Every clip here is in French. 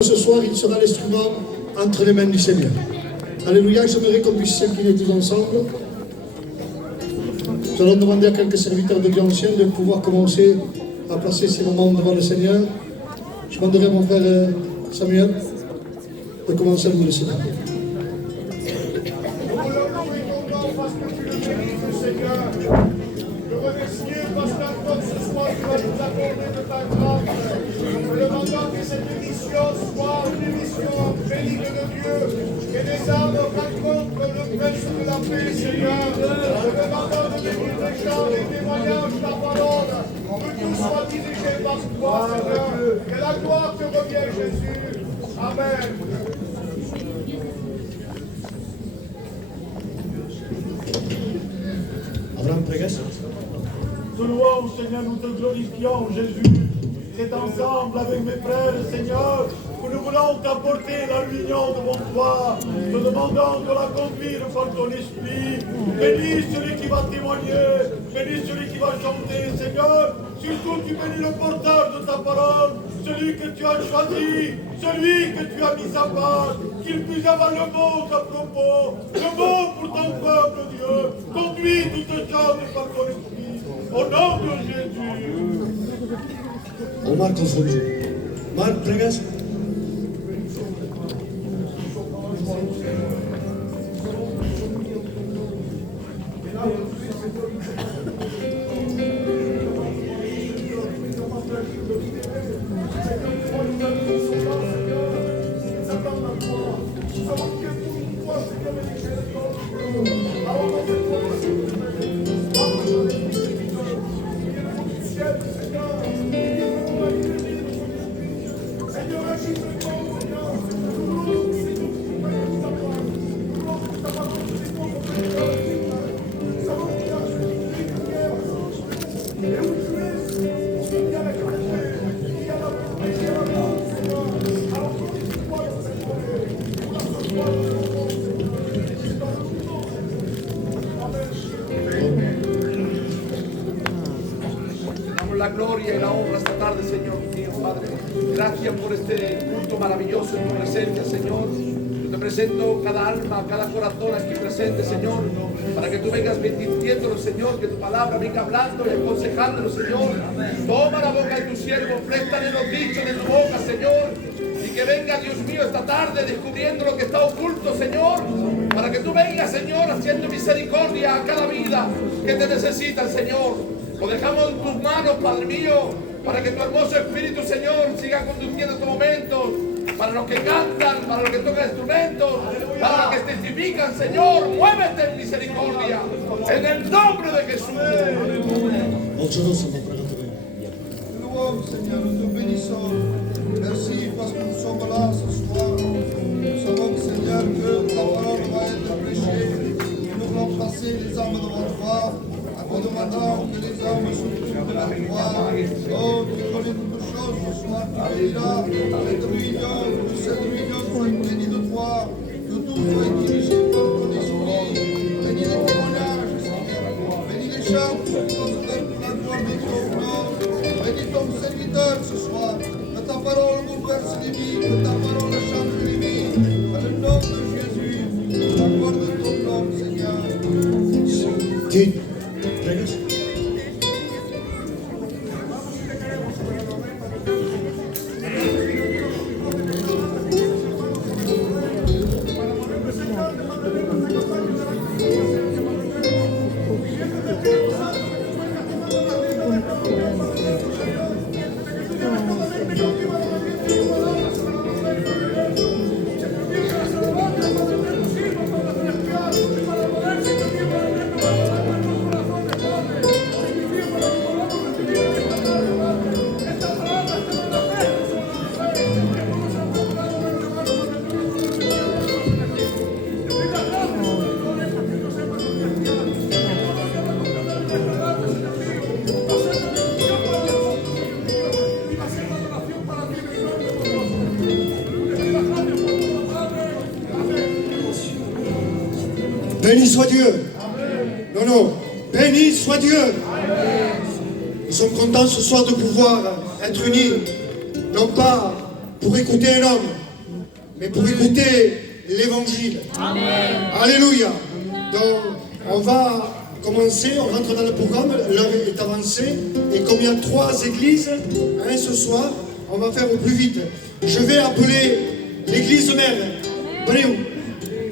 Ce soir, il sera l'instrument entre les mains du Seigneur. Alléluia, j'aimerais qu'on puisse s'incliner tous ensemble. Nous allons demander à quelques serviteurs de Dieu ancien de pouvoir commencer à placer ces moments devant le Seigneur. Je demanderai à mon frère Samuel de commencer à nous le Seigneur. Béni de Dieu, et des âmes rencontrent le prince de la paix, Seigneur. Je demande de bénir les gens, les témoignages, ta parole, que tout soit dirigé par toi, Seigneur. Que la gloire te revienne, Jésus. Amen. Abraham, prégasse. Te louons, Seigneur, nous te glorifions, Jésus. C'est ensemble avec mes frères, Seigneur, que nous voulons t'apporter la réunion devant toi. Te demandons de la conduire par ton esprit. Bénis celui qui va témoigner, bénis celui qui va chanter, Seigneur. Surtout, tu bénis le porteur de ta parole, celui que tu as choisi, celui que tu as mis à part, qu'il puisse avoir le mot à propos, le mot pour ton peuple, Dieu. Conduis toutes choses par ton esprit. Au nom de Jésus. Omar Confondu. Marc, prégasse. La gloria y la honra esta tarde, Señor mío, Padre. Gracias por este culto maravilloso en tu presencia, Señor. Yo te presento cada alma, cada corazón aquí presente, Señor, para que tú vengas bendiciéndolo, Señor, que tu palabra venga hablando y aconsejándolo, Señor. Toma la boca de tu siervo, préstale los dichos de tu boca, Señor, y que venga, Dios mío, esta tarde descubriendo lo que está oculto, Señor, para que tú vengas, Señor, haciendo misericordia a cada vida que te necesita, Señor. Lo dejamos en tus manos, Padre mío, para que tu hermoso Espíritu, Señor, siga conduciendo estos momentos, para los que cantan, para los que tocan instrumentos, para los que testifican, Señor, muévete en misericordia, en el nombre de Jesús. Louons, Seigneur, nous te bénissons. Merci parce que nous sommes là ce soir. Nous savons, Seigneur, que ta parole va être prêchée. Nous voulons passer les âmes devant toi. En demandant que les hommes se trouvent de la gloire. Oh, tu connais toutes choses ce soir, tu béniras cette réunion soit bénie de toi, que tout soit dirigé par ton esprit. Bénis les témoignages, Seigneur. Bénis les chants qui sont faits pour la gloire de ton nom. Bénis ton serviteur ce soir. Que ta parole bouleverse les vies, que ta parole change les vies. Dans le nom de Jésus, la gloire de ton nom, Seigneur. Qui? Prégasse. Béni soit Dieu. Non, non. Béni soit Dieu. Nous sommes contents ce soir de pouvoir être unis, non pas pour écouter un homme, mais pour écouter l'évangile. Alléluia. Donc, on va commencer, on rentre dans le programme, l'heure est avancée, et comme il y a 3 églises, ce soir, on va faire au plus vite. Je vais appeler l'église mère. Veniu,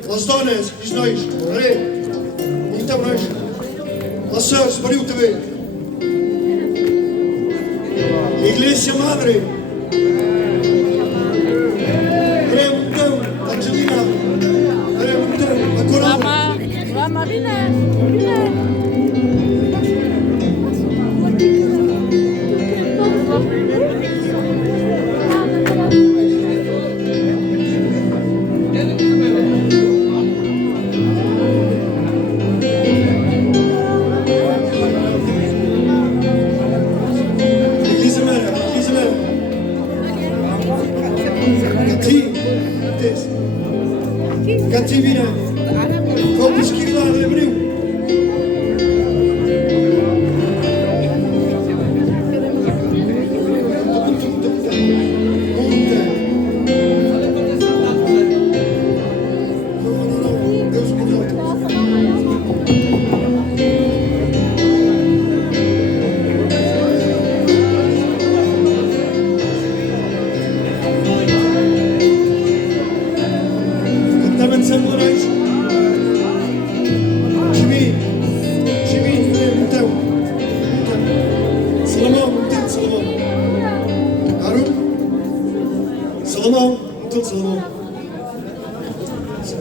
les dones, els nois, allez, munteu-nos. Les sœurs, veniu també. Iglesia Madre. Allez, munteu, Angelina. Allez, munteu, la corona. Rama, vine. L'église mère, l'église mère. Gatti vine. Come scrivere, veniu.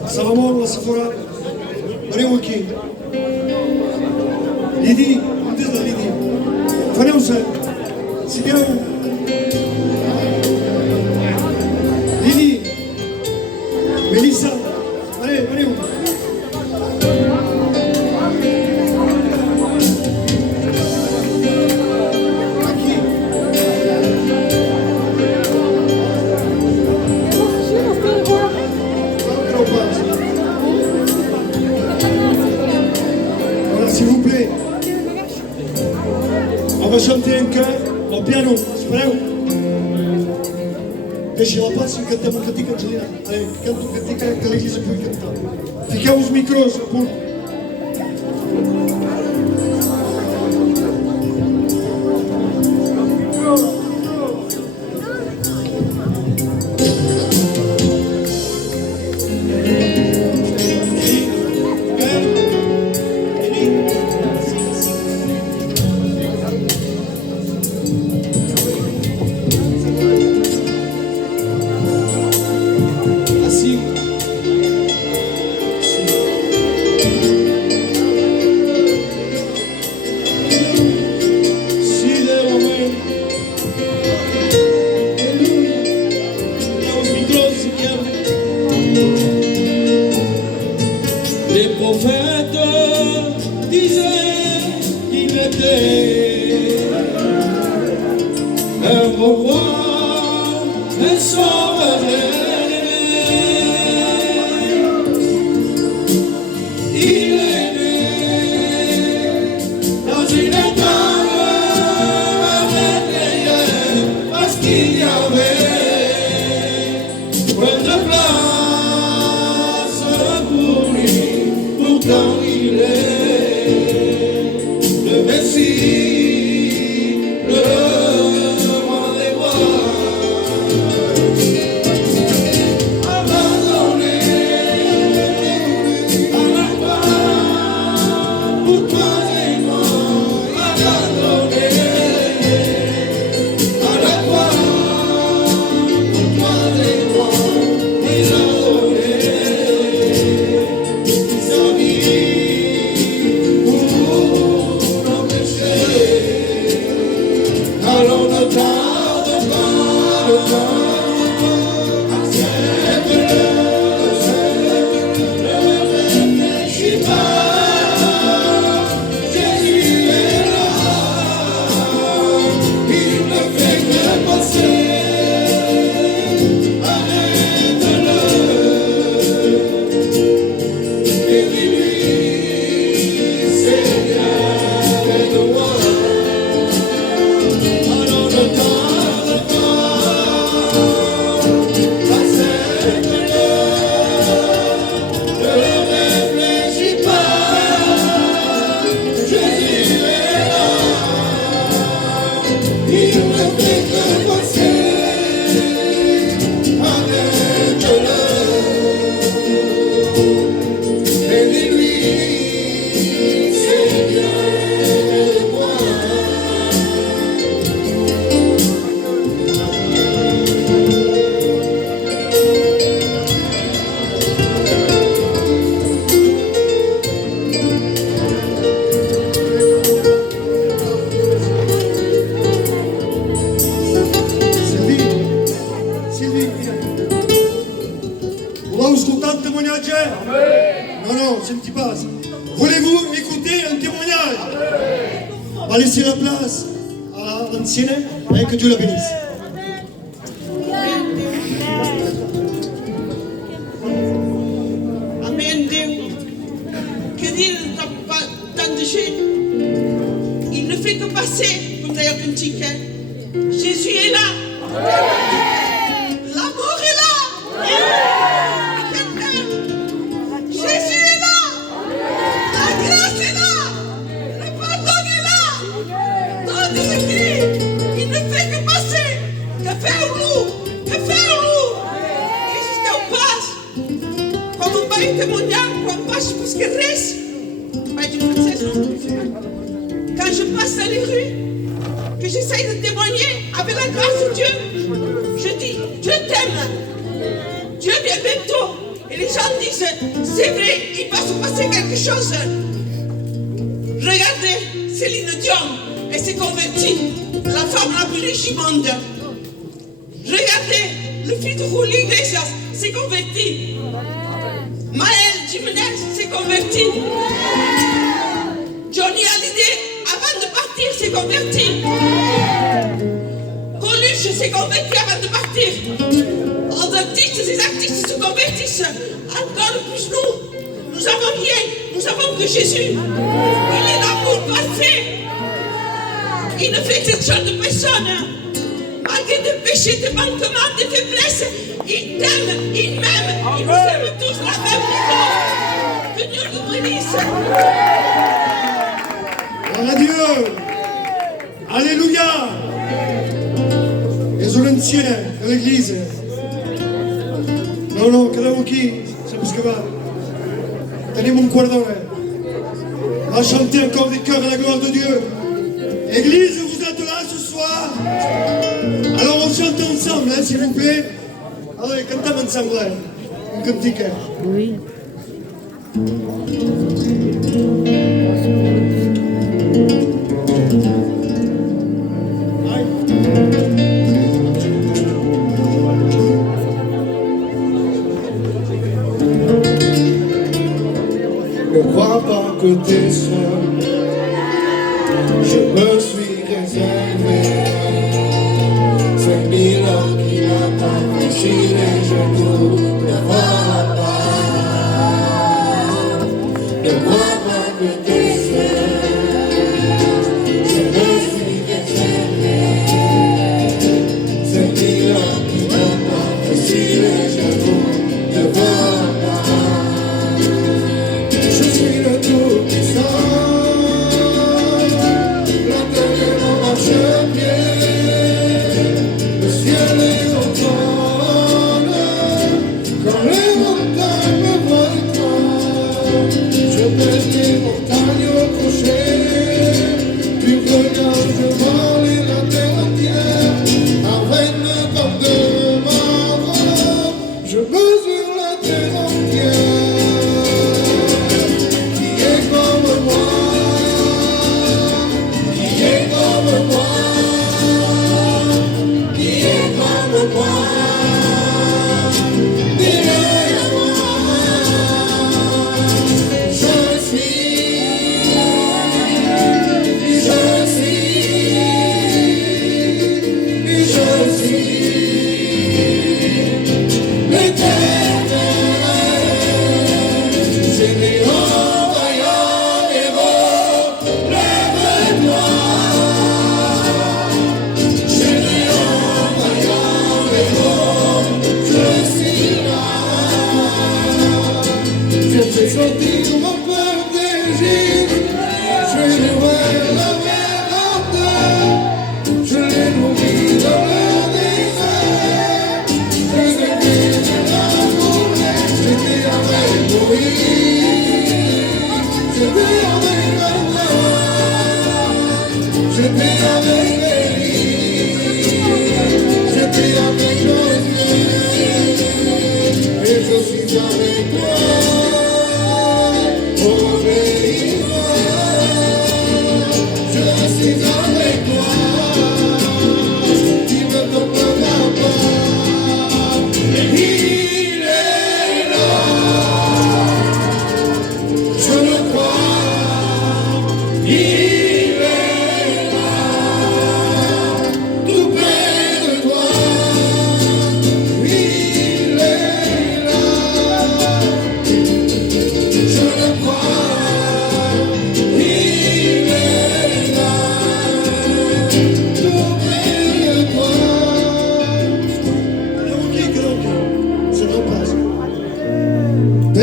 Salomon, la Sephora, veniu aquí. Lidi, on és la Lidi? Faneu-se, sigueu. Lidi, Melissa, veniu. Aquí. Voilà, s'il vous plaît. On va chanter un chœur au piano. Espereu. Deixi la part si cantem un cantic, Angelina. Allez, canta un cantic que l'Église pugui cantar. Fiqueu els micros a punt. Les prophètes disaient qu'il était un roi, un sauveur. Il est né dans une étable avec parce qu'il y avait point de place pour lui. Pourtant il est le Messie, le roi des rois. Abandonné à la croix, pour toi et moi. Abandonné à la croix, pour toi et moi. Voi ascoltate il témoignage? Non, senti pas. Voulez-vous écouter un témoignage? On va laisser la place à l'ancienne et que Dieu la bénisse. Amen, Dieu. Que dire tant de jeunes? Il ne fait que passer comme d'ailleurs un ticket. Jésus est là. L'amour est là. Jésus est là. La grâce est là. Le pardon est là. Dans les écrits, il ne fait que passer. Que faire-nous? Que faire-nous? Et jusqu'à on passe. Quand on va y témoigner, quand on passe parce que reste. Quand je passe dans les rues, que j'essaye de témoigner avec la grâce de Dieu, je dis, Dieu t'aime. Dieu vient bientôt. Et les gens disent, c'est vrai, il va se passer quelque chose. Regardez, Céline Dion, elle s'est convertie. La femme la plus riche du monde. Regardez, le fils de Julio Iglesias s'est converti. Maël Jiménez s'est converti. Johnny Hallyday, avant de partir, s'est converti. Coluche s'est converti avant de partir. Les artistes se convertissent. Encore plus nous avons rien. Nous avons que Jésus. Il est l'amour parfait. Il ne fait exception de personne. Malgré des péchés, des manquements, des faiblesses, il t'aime, il m'aime. Il nous aime tous la même niveau. Que Dieu nous bénisse. Gloire à Dieu. Alléluia. Esulunzione dell'Église. Non, quedeu aquí. Saps que va. Tenim un quart d'hora. On va chanter encore des cœurs à la gloire de Dieu. Église, vous êtes là ce soir? Alors on chante ensemble, hein, s'il vous plaît. Allez, cantem ensemble. Un cantique. Oui. Ne crois pas que t'es seul. Je me suis réservé 5000 ans qui m'attendent franchir les genoux. Ne crois pas que t'es seul. Je me suis réservé 5000 ans qui m'attendent franchir les genoux. Ne crois pas. Je suis le tout-puissant, l'éternel marche pied, le ciel est au trône, quand les montagnes me voient, je peux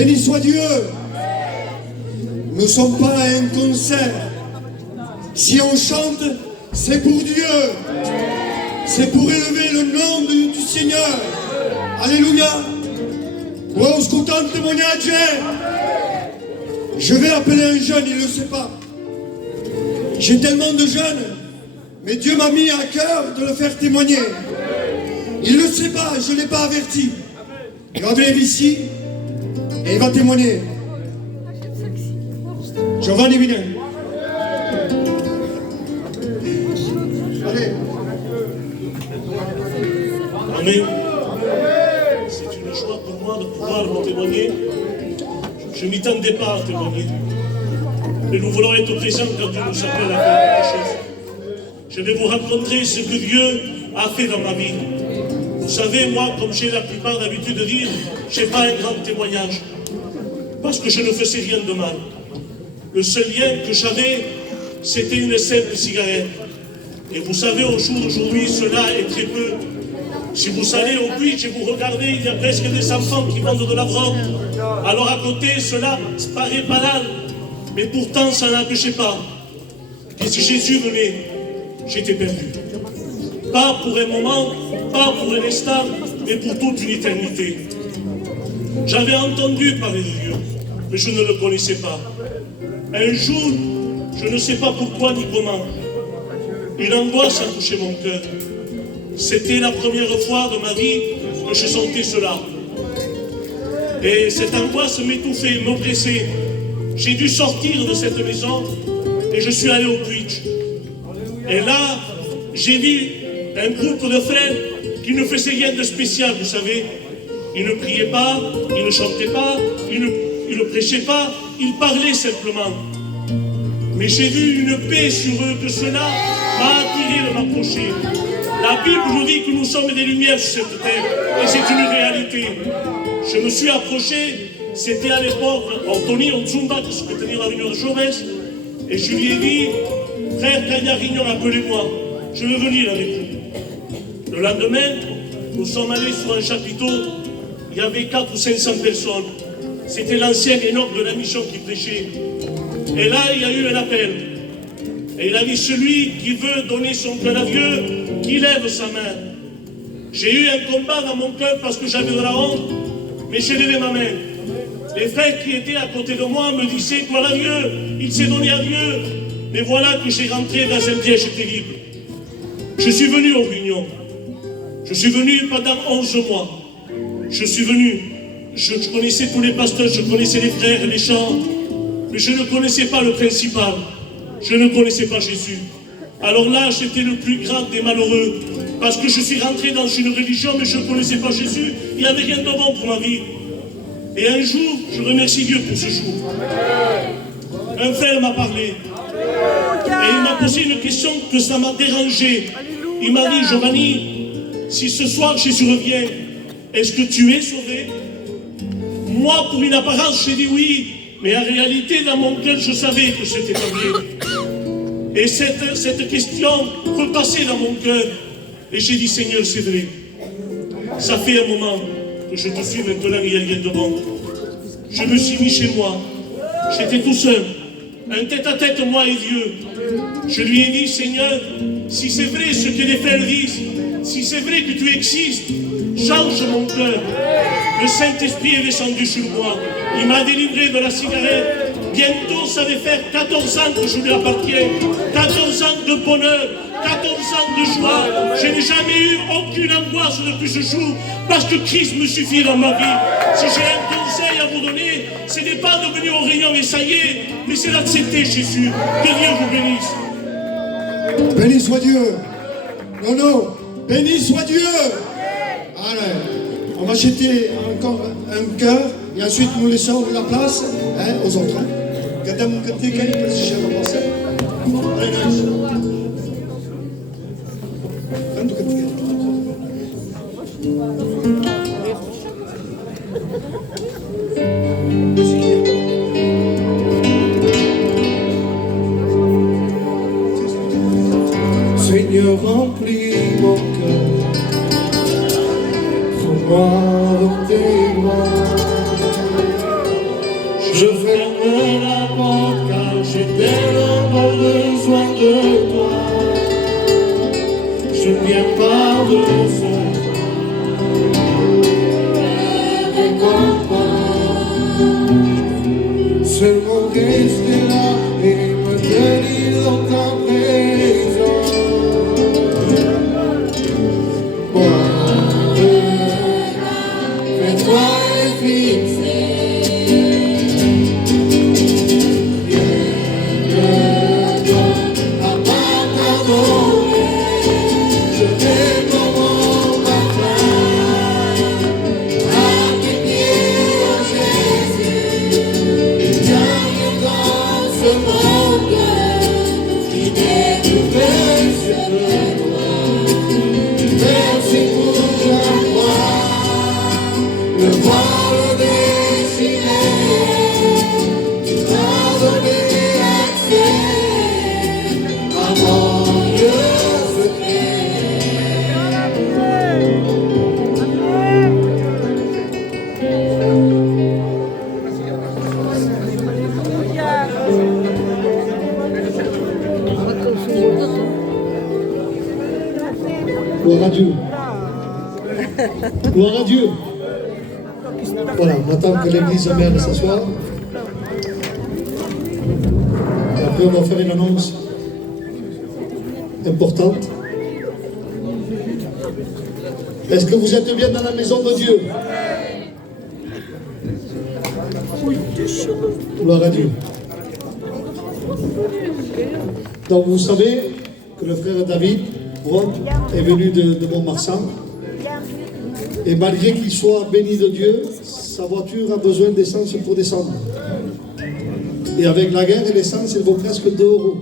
Béni soit Dieu. Nous ne sommes pas à un concert. Si on chante, c'est pour Dieu. C'est pour élever le nom du Seigneur. Alléluia. Wow, ascoltando il témoignage. Je vais appeler un jeune, il ne le sait pas. J'ai tellement de jeunes, mais Dieu m'a mis à cœur de le faire témoigner. Il ne le sait pas, je ne l'ai pas averti. Il va venir ici et il va témoigner. Giovanni, viens. Allez. Amen. C'est une joie pour moi de pouvoir vous témoigner. Je ne m'y tendais pas à témoigner. Mais nous voulons être présents quand Dieu nous appelle à faire quelque chose. Je vais vous raconter ce que Dieu a fait dans ma vie. Vous savez, moi, comme j'ai la plupart d'habitude de dire, je n'ai pas un grand témoignage. Parce que je ne faisais rien de mal. Le seul lien que j'avais, c'était une simple cigarette. Et vous savez, au jour d'aujourd'hui, cela est très peu. Si vous allez au Twitch et vous regardez, il y a presque des enfants qui vendent de la drogue. Alors à côté, cela paraît banal. Mais pourtant, ça n'empêchait pas. Et si Jésus venait, j'étais perdu. Pas pour un moment, pas pour un instant, mais pour toute une éternité. J'avais entendu parler de Dieu, mais je ne le connaissais pas. Un jour, je ne sais pas pourquoi ni comment, une angoisse a touché mon cœur. C'était la première fois de ma vie que je sentais cela. Et cette angoisse m'étouffait, m'oppressait. J'ai dû sortir de cette maison et je suis allé au Twitch. Et là, j'ai vu un groupe de frères qui ne faisaient rien de spécial, vous savez. Ils ne priaient pas, ils ne chantaient pas, ils ne prêchaient pas, ils parlaient simplement. Mais j'ai vu une paix sur eux, que cela m'a attiré de m'approcher. La Bible nous dit que nous sommes des lumières sur cette terre, et c'est une réalité. Je me suis approché, c'était à l'époque Anthony Onzumba qui se tenir la réunion de jeunesse, et je lui ai dit, frère, quand il y a réunion, appelez-moi, je veux venir avec vous. Le lendemain, nous sommes allés sur un chapiteau, il y avait 400 ou 500 personnes. C'était l'ancien Enoch de la mission qui prêchait. Et là, il y a eu un appel. Et il a dit, celui qui veut donner son cœur à Dieu, qui lève sa main. J'ai eu un combat dans mon cœur parce que j'avais de la honte, mais j'ai levé ma main. Les frères qui étaient à côté de moi me disaient, gloire à Dieu, il s'est donné à Dieu. Mais voilà que j'ai rentré dans un piège terrible. Je suis venu aux réunions. Je suis venu pendant 11 mois. Je suis venu. Je connaissais tous les pasteurs, je connaissais les frères, les chants. Mais je ne connaissais pas le principal. Je ne connaissais pas Jésus. Alors là, j'étais le plus grand des malheureux. Parce que je suis rentré dans une religion, mais je ne connaissais pas Jésus. Il n'y avait rien de bon pour ma vie. Et un jour, je remercie Dieu pour ce jour. Un frère m'a parlé. Et il m'a posé une question que ça m'a dérangé. Il m'a dit, Giovanni, si ce soir Jésus revient, est-ce que tu es sauvé? Moi, pour une apparence, j'ai dit oui. Mais en réalité, dans mon cœur, je savais que c'était pas vrai. Et cette question repassait dans mon cœur. Et j'ai dit, Seigneur, c'est vrai. Ça fait un moment que je te suis maintenant, il y a rien de bon. Je me suis mis chez moi. J'étais tout seul. Un tête-à-tête, moi et Dieu. Je lui ai dit, Seigneur, si c'est vrai ce que les frères disent, si c'est vrai que tu existes, change mon cœur. Le Saint-Esprit est descendu sur moi. Il m'a délivré de la cigarette. Bientôt, ça va faire 14 ans que je lui appartiens. 14 ans de bonheur, 14 ans de joie. Je n'ai jamais eu aucune angoisse depuis ce jour parce que Christ me suffit dans ma vie. Si j'ai un conseil à vous donner, ce n'est pas de venir aux réunions et ça y est, mais c'est d'accepter Jésus. Que Dieu vous bénisse. Béni soit Dieu. Non, non. Béni soit Dieu. Allez, on va jeter encore un cœur et ensuite nous laissons la place aux autres. Seigneur, remplis mon cœur, prends-moi dans tes bras. Je ferme la porte car j'ai tellement besoin de toi. Je ne viens pas de seul. Seulement rester là et me tenir dans ta présence. Fais-toi fixer. Gloire à Dieu. Gloire à Dieu. Voilà, on attend que l'église mère s'assoie. Et après, on va faire une annonce importante. Est-ce que vous êtes bien dans la maison de Dieu? Gloire à Dieu. Donc vous savez que le frère David Rod est venu de Mont-Marsan. Et malgré qu'il soit béni de Dieu, sa voiture a besoin d'essence pour descendre. Et avec la guerre, l'essence, elle vaut presque 2 €.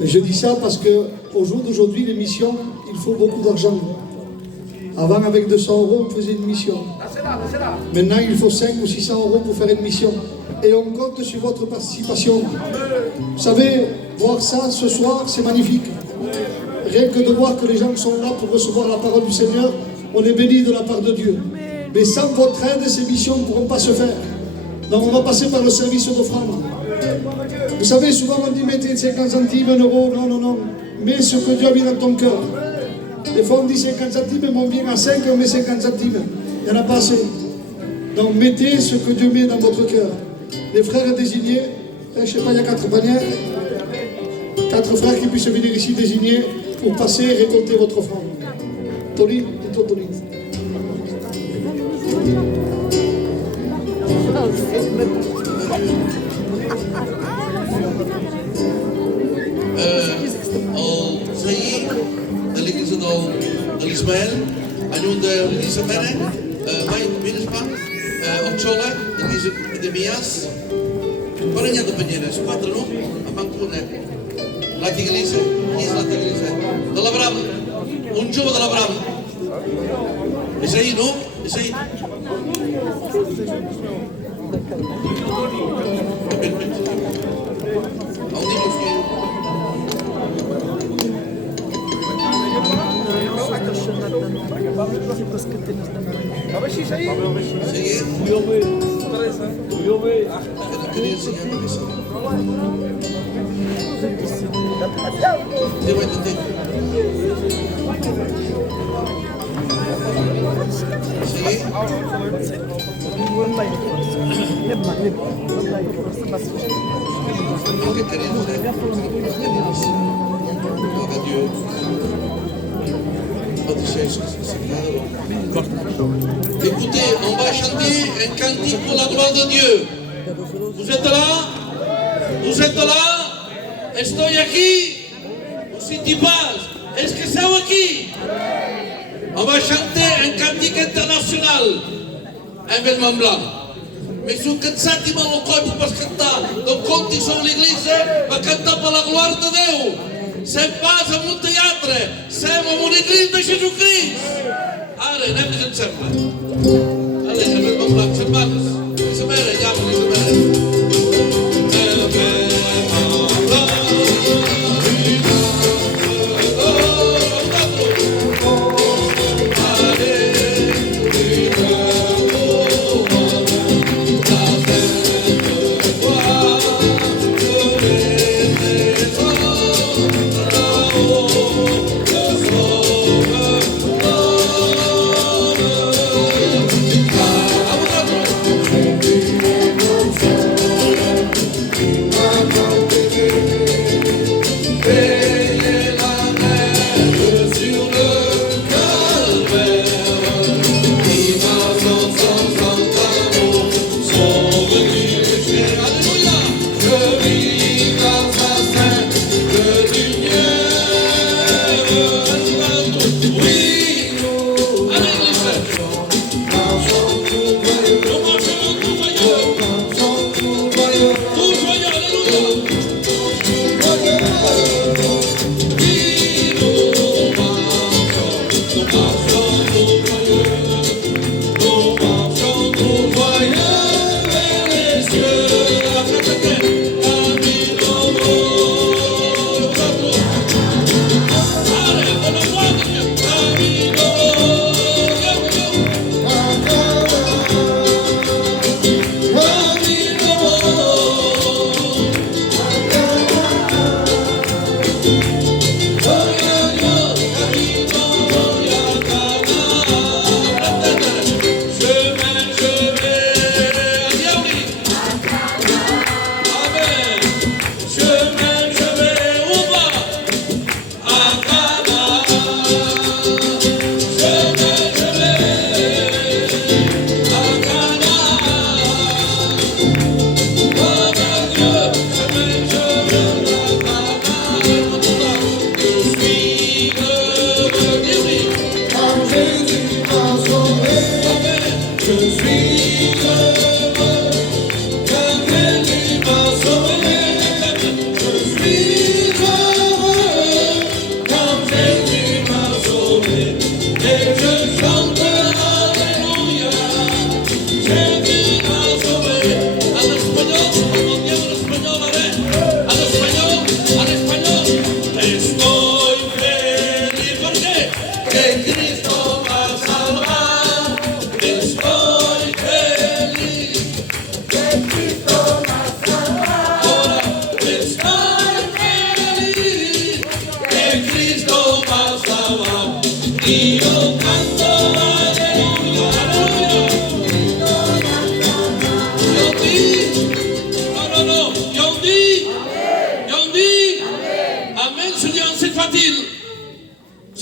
Et je dis ça parce qu'au jour d'aujourd'hui, les missions, il faut beaucoup d'argent. Avant, avec 200 €, on faisait une mission. Maintenant, il faut 500 ou 600 € pour faire une mission. Et on compte sur votre participation. Vous savez, voir ça ce soir, c'est magnifique. Rien que de voir que les gens sont là pour recevoir la parole du Seigneur, on est béni de la part de Dieu. Mais sans votre aide, ces missions ne pourront pas se faire. Donc on va passer par le service d'offrande. Vous savez, souvent on dit mettez 50 centimes, 1 €. Non, non, non. Mets ce que Dieu a mis dans ton cœur. Des fois on dit 50 centimes, mais on vient à 5, on met 50 centimes. Il n'y en a pas assez. Donc mettez ce que Dieu met dans votre cœur. Les frères désignés, je ne sais pas, il y a 4 bannières. 4 frères qui puissent venir ici désigner pour passer et récolter votre offrande. Tony, et toi Tony. El Zaí, de l'Église de l'Ismaël, Agnon de l'Église Mene, Mai Minespa, Ochola, l'Église de Mias, Paranya de Banyeres, 4 no? A Mancuna, l'altra Église, qui és l'altra Église? De la Brava, un jove de la Brava. És ahir, no? És ahir. On dit le fier. Seguir. Que no quería enseñarme eso. Te voy a entender. Seguir. Lo que queremos es. Gloire à Dieu. Écoutez, on va chanter un cantique pour la gloire de Dieu. Vous êtes là? Vous êtes là? Estoy aquí? Vous sentez pas? Est-ce que c'est aquí? On va chanter un cantique international. Un vêtement blanc. Mais si cansat i malocoi per cantar del conte sobre l'Église, va cantar per la gloire de Déu. Sem pas en un teatre, sem en una Église de Jesucrist. Ara, anem-nos ensemble. Allez, el vêtement blanc, se'n mans. Isabela, ja, Isabela.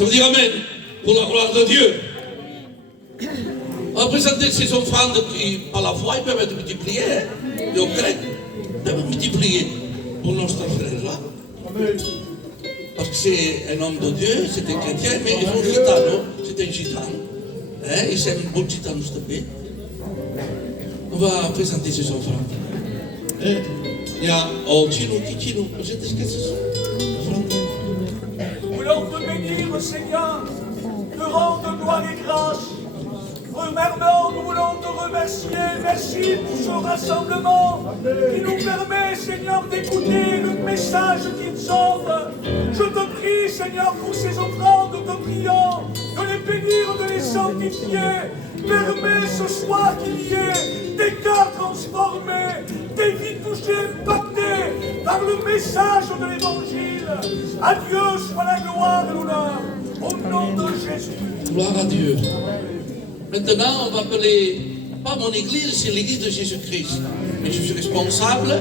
Ça veut dire Amen, pour la gloire de Dieu. On va présenter ces offrandes qui, par la foi, ils peuvent être multipliées. Et au grec, ils peuvent être multipliées pour notre frère là. Parce que c'est un homme de Dieu, c'est un chrétien, mais ils sont gitano, c'est un gitano. Hein? Ils sont un bon gitano, s'il te plaît. On va présenter ces offrandes. Il y a Chino, vous êtes ce que c'est ça? Nous voulons te bénir, Seigneur, te rendre gloire et grâce. Premièrement, nous voulons te remercier. Merci pour ce rassemblement qui nous permet, Seigneur, d'écouter le message qu'ils offrent. Je te prie, Seigneur, pour ces offrandes, nous te prions de les bénir, de les sanctifier. Permets ce soir qu'il y ait des cœurs transformés, des vies touchées, impactées par le message de l'Évangile. À Dieu soit la gloire et l'honneur, au nom de Jésus. Gloire à Dieu. Maintenant, on va appeler, pas mon église, c'est l'église de Jésus-Christ. Mais je suis responsable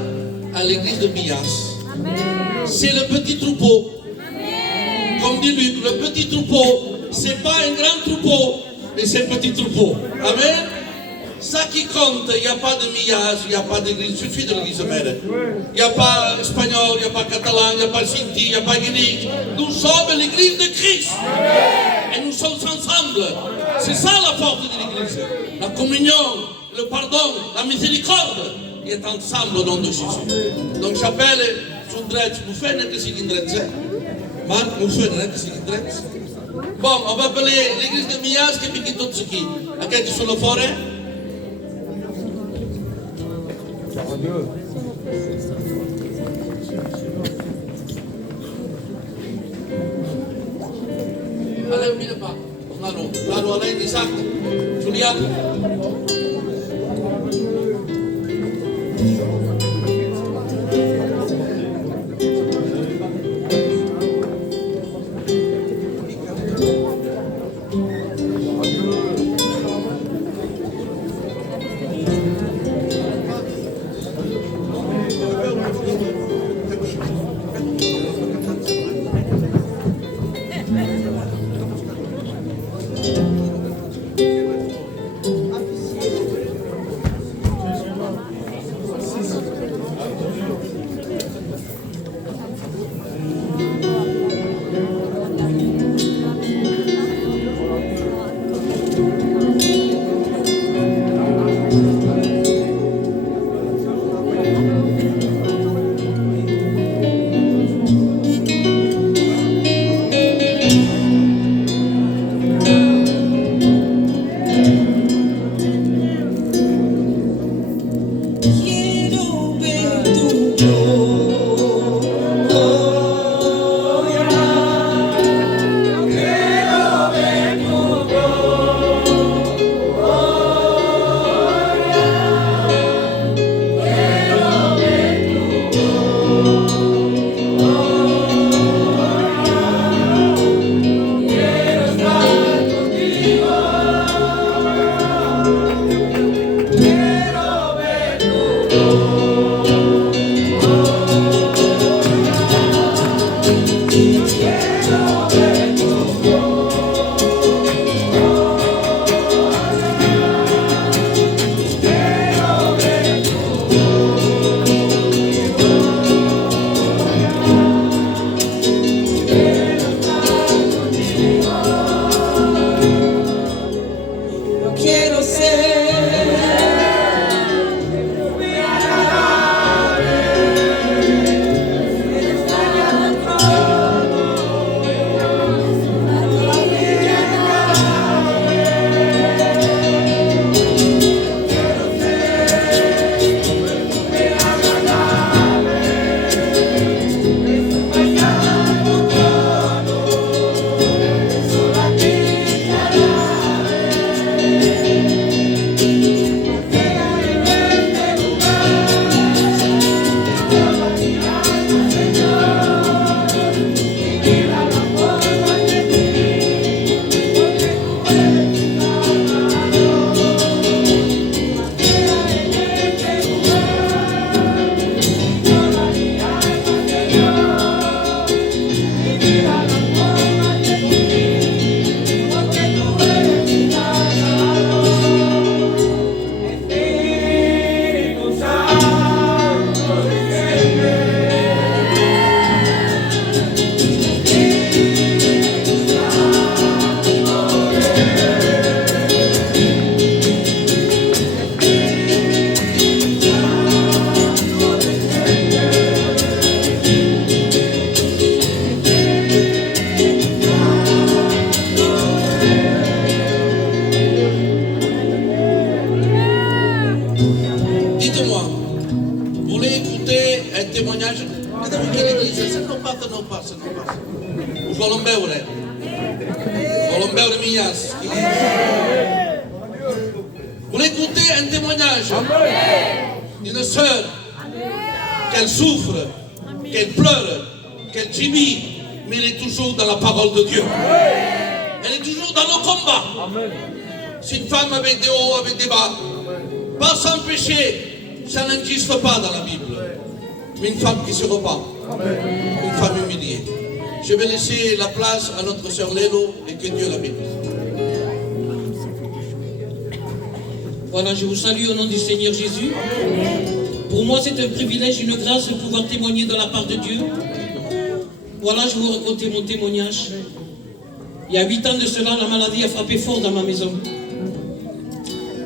à l'église de Mias. C'est le petit troupeau. Comme dit Luc, le petit troupeau, c'est pas un grand troupeau, mais c'est un petit troupeau. Amen. Ça qui compte, il n'y a pas de Mias, il n'y a pas d'église, il suffit de l'église mère. Il n'y a pas espagnol, il n'y a pas catalan, il n'y a pas sinti, il n'y a pas guénique. Nous sommes l'église de Christ. Et nous sommes ensemble. C'est ça la force de l'église. La communion, le pardon, la miséricorde. Il est ensemble au nom de Jésus. Donc j'appelle Sundret, vous faites que c'est Indret. Marc, vous faites que c'est Indret. Bon, on va appeler l'église de Mias qui est tout ce qui. À quel tu sono fuori? Allez, mille pas. Lalu Alain, Isaac, Julian. passa. Us volen veure? Volen veure Minyas? Voulez écouter un témoignage d'une sœur qu'elle souffre, qu'elle pleure, qu'elle gémit, mais elle est toujours dans la parole de Dieu. Elle est toujours dans le combat. C'est une femme avec des hauts, avec des bas. Pas sans péché, ça n'existe pas dans la Bible. Mais une femme qui se rebat, une femme humiliée. Je vais laisser la place à notre sœur Lélo et que Dieu la bénisse. Voilà, je vous salue au nom du Seigneur Jésus. Pour moi, c'est un privilège, une grâce de pouvoir témoigner de la part de Dieu. Voilà, je vous raconte mon témoignage. Il y a 8 ans de cela, la maladie a frappé fort dans ma maison.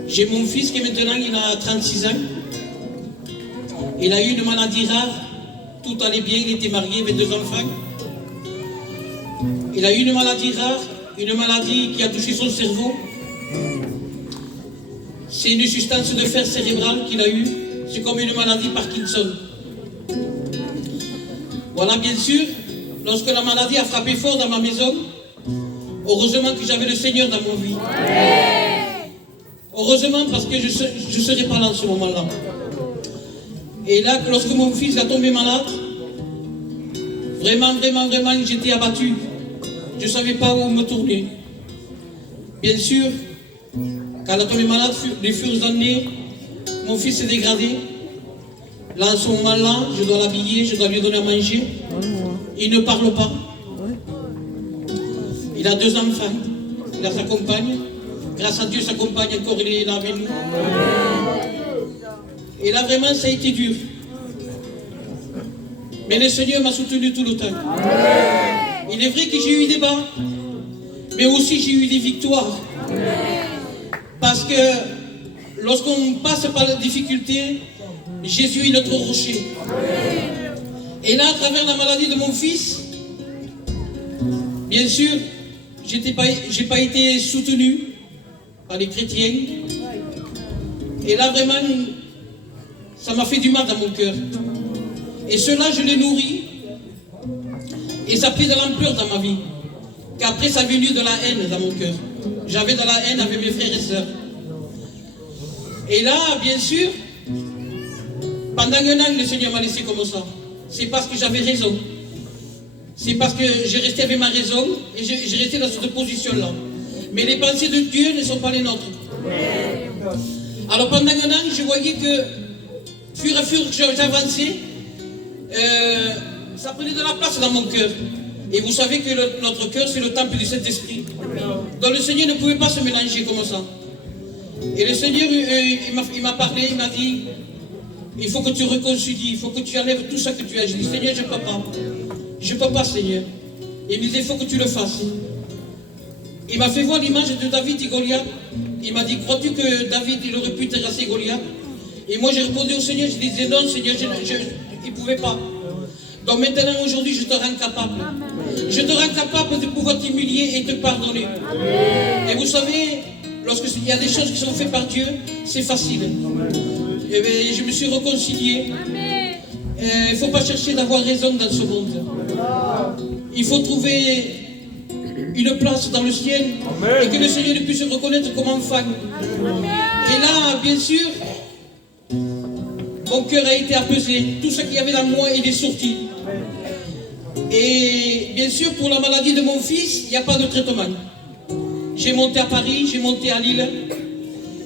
J'ai mon fils qui maintenant, il a 36 ans. Il a eu une maladie rare. Tout allait bien, il était marié, avec 2 enfants. Il a eu une maladie rare, une maladie qui a touché son cerveau. C'est une substance de fer cérébral qu'il a eue. C'est comme une maladie Parkinson. Voilà, bien sûr, lorsque la maladie a frappé fort dans ma maison, heureusement que j'avais le Seigneur dans mon vie. Heureusement parce que je ne serais pas là en ce moment-là. Et là, lorsque mon fils a tombé malade, vraiment, j'étais abattu. Je ne savais pas où me tourner. Bien sûr, quand il a tombé malade, les fures années, mon fils s'est dégradé. Là, en ce moment-là, je dois l'habiller, je dois lui donner à manger. Il ne parle pas. Il a 2 enfants. Il a sa compagne. Grâce à Dieu, sa compagne encore, il est là avec nous. Et là, vraiment, ça a été dur. Mais le Seigneur m'a soutenu tout le temps. Il est vrai que j'ai eu des bas, mais aussi j'ai eu des victoires. Parce que lorsqu'on passe par la difficulté, Jésus est notre rocher. Et là, à travers la maladie de mon fils, bien sûr, j'ai pas été soutenu par les chrétiens. Et là, vraiment, ça m'a fait du mal dans mon cœur. Et cela, je l'ai nourri. Et ça a pris de l'ampleur dans ma vie. Qu'après, ça est venu de la haine dans mon cœur. J'avais de la haine avec mes frères et sœurs. Et là, bien sûr, pendant 1 an, le Seigneur m'a laissé comme ça. C'est parce que j'avais raison. C'est parce que j'ai resté avec ma raison et j'ai resté dans cette position-là. Mais les pensées de Dieu ne sont pas les nôtres. Alors pendant 1 an, je voyais que, fur et à mesure que j'avançais, ça prenait de la place dans mon cœur. Et vous savez que notre cœur, c'est le temple du Saint-Esprit. Donc le Seigneur ne pouvait pas se mélanger comme ça. Et le Seigneur, il m'a parlé, il m'a dit, il faut que tu réconcilies, il faut que tu enlèves tout ça que tu as. J'ai dit, Seigneur, je ne peux pas. Je ne peux pas, Seigneur. Et il me dit, il faut que tu le fasses. Il m'a fait voir l'image de David et Goliath. Il m'a dit, crois-tu que David, il aurait pu terrasser Goliath? Et moi, j'ai répondu au Seigneur, je disais, non, Seigneur, il ne pouvait pas. Donc maintenant, aujourd'hui, je te rends capable. Je te rends capable de pouvoir t'humilier et te pardonner. Et vous savez, lorsqu'il y a des choses qui sont faites par Dieu, c'est facile. Et bien, je me suis réconcilié. Il ne faut pas chercher d'avoir raison dans ce monde. Il faut trouver une place dans le ciel et que le Seigneur puisse se reconnaître comme enfant. Et là, bien sûr, mon cœur a été apaisé. Tout ce qu'il y avait dans moi, il est sorti. Et bien sûr, pour la maladie de mon fils, il n'y a pas de traitement. J'ai monté à Paris, j'ai monté à Lille.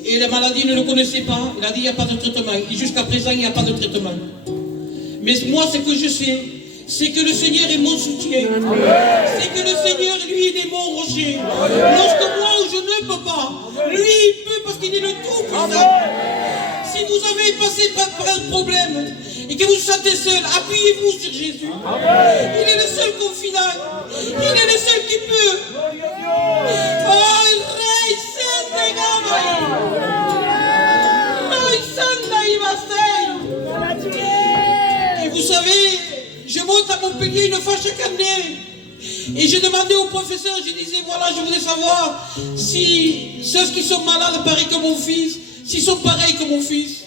Et la maladie ne le connaissait pas. Il a dit, il n'y a pas de traitement. Et jusqu'à présent, il n'y a pas de traitement. Mais moi, ce que je sais, c'est que le Seigneur est mon soutien. C'est que le Seigneur, lui, il est mon rocher. Lorsque moi, je ne peux pas, lui, il peut parce qu'il est le tout-puissant. Si vous avez passé par un problème et que vous vous sentez seul, appuyez-vous sur Jésus. Il est le seul confident. Il est le seul qui peut. Oh, il règne, c'est Et vous savez, je monte à Montpellier une fois chaque année. Et je demandais au professeur, je disais, voilà, je voudrais savoir si ceux qui sont malades pareils que mon fils, s'ils sont pareils que mon fils.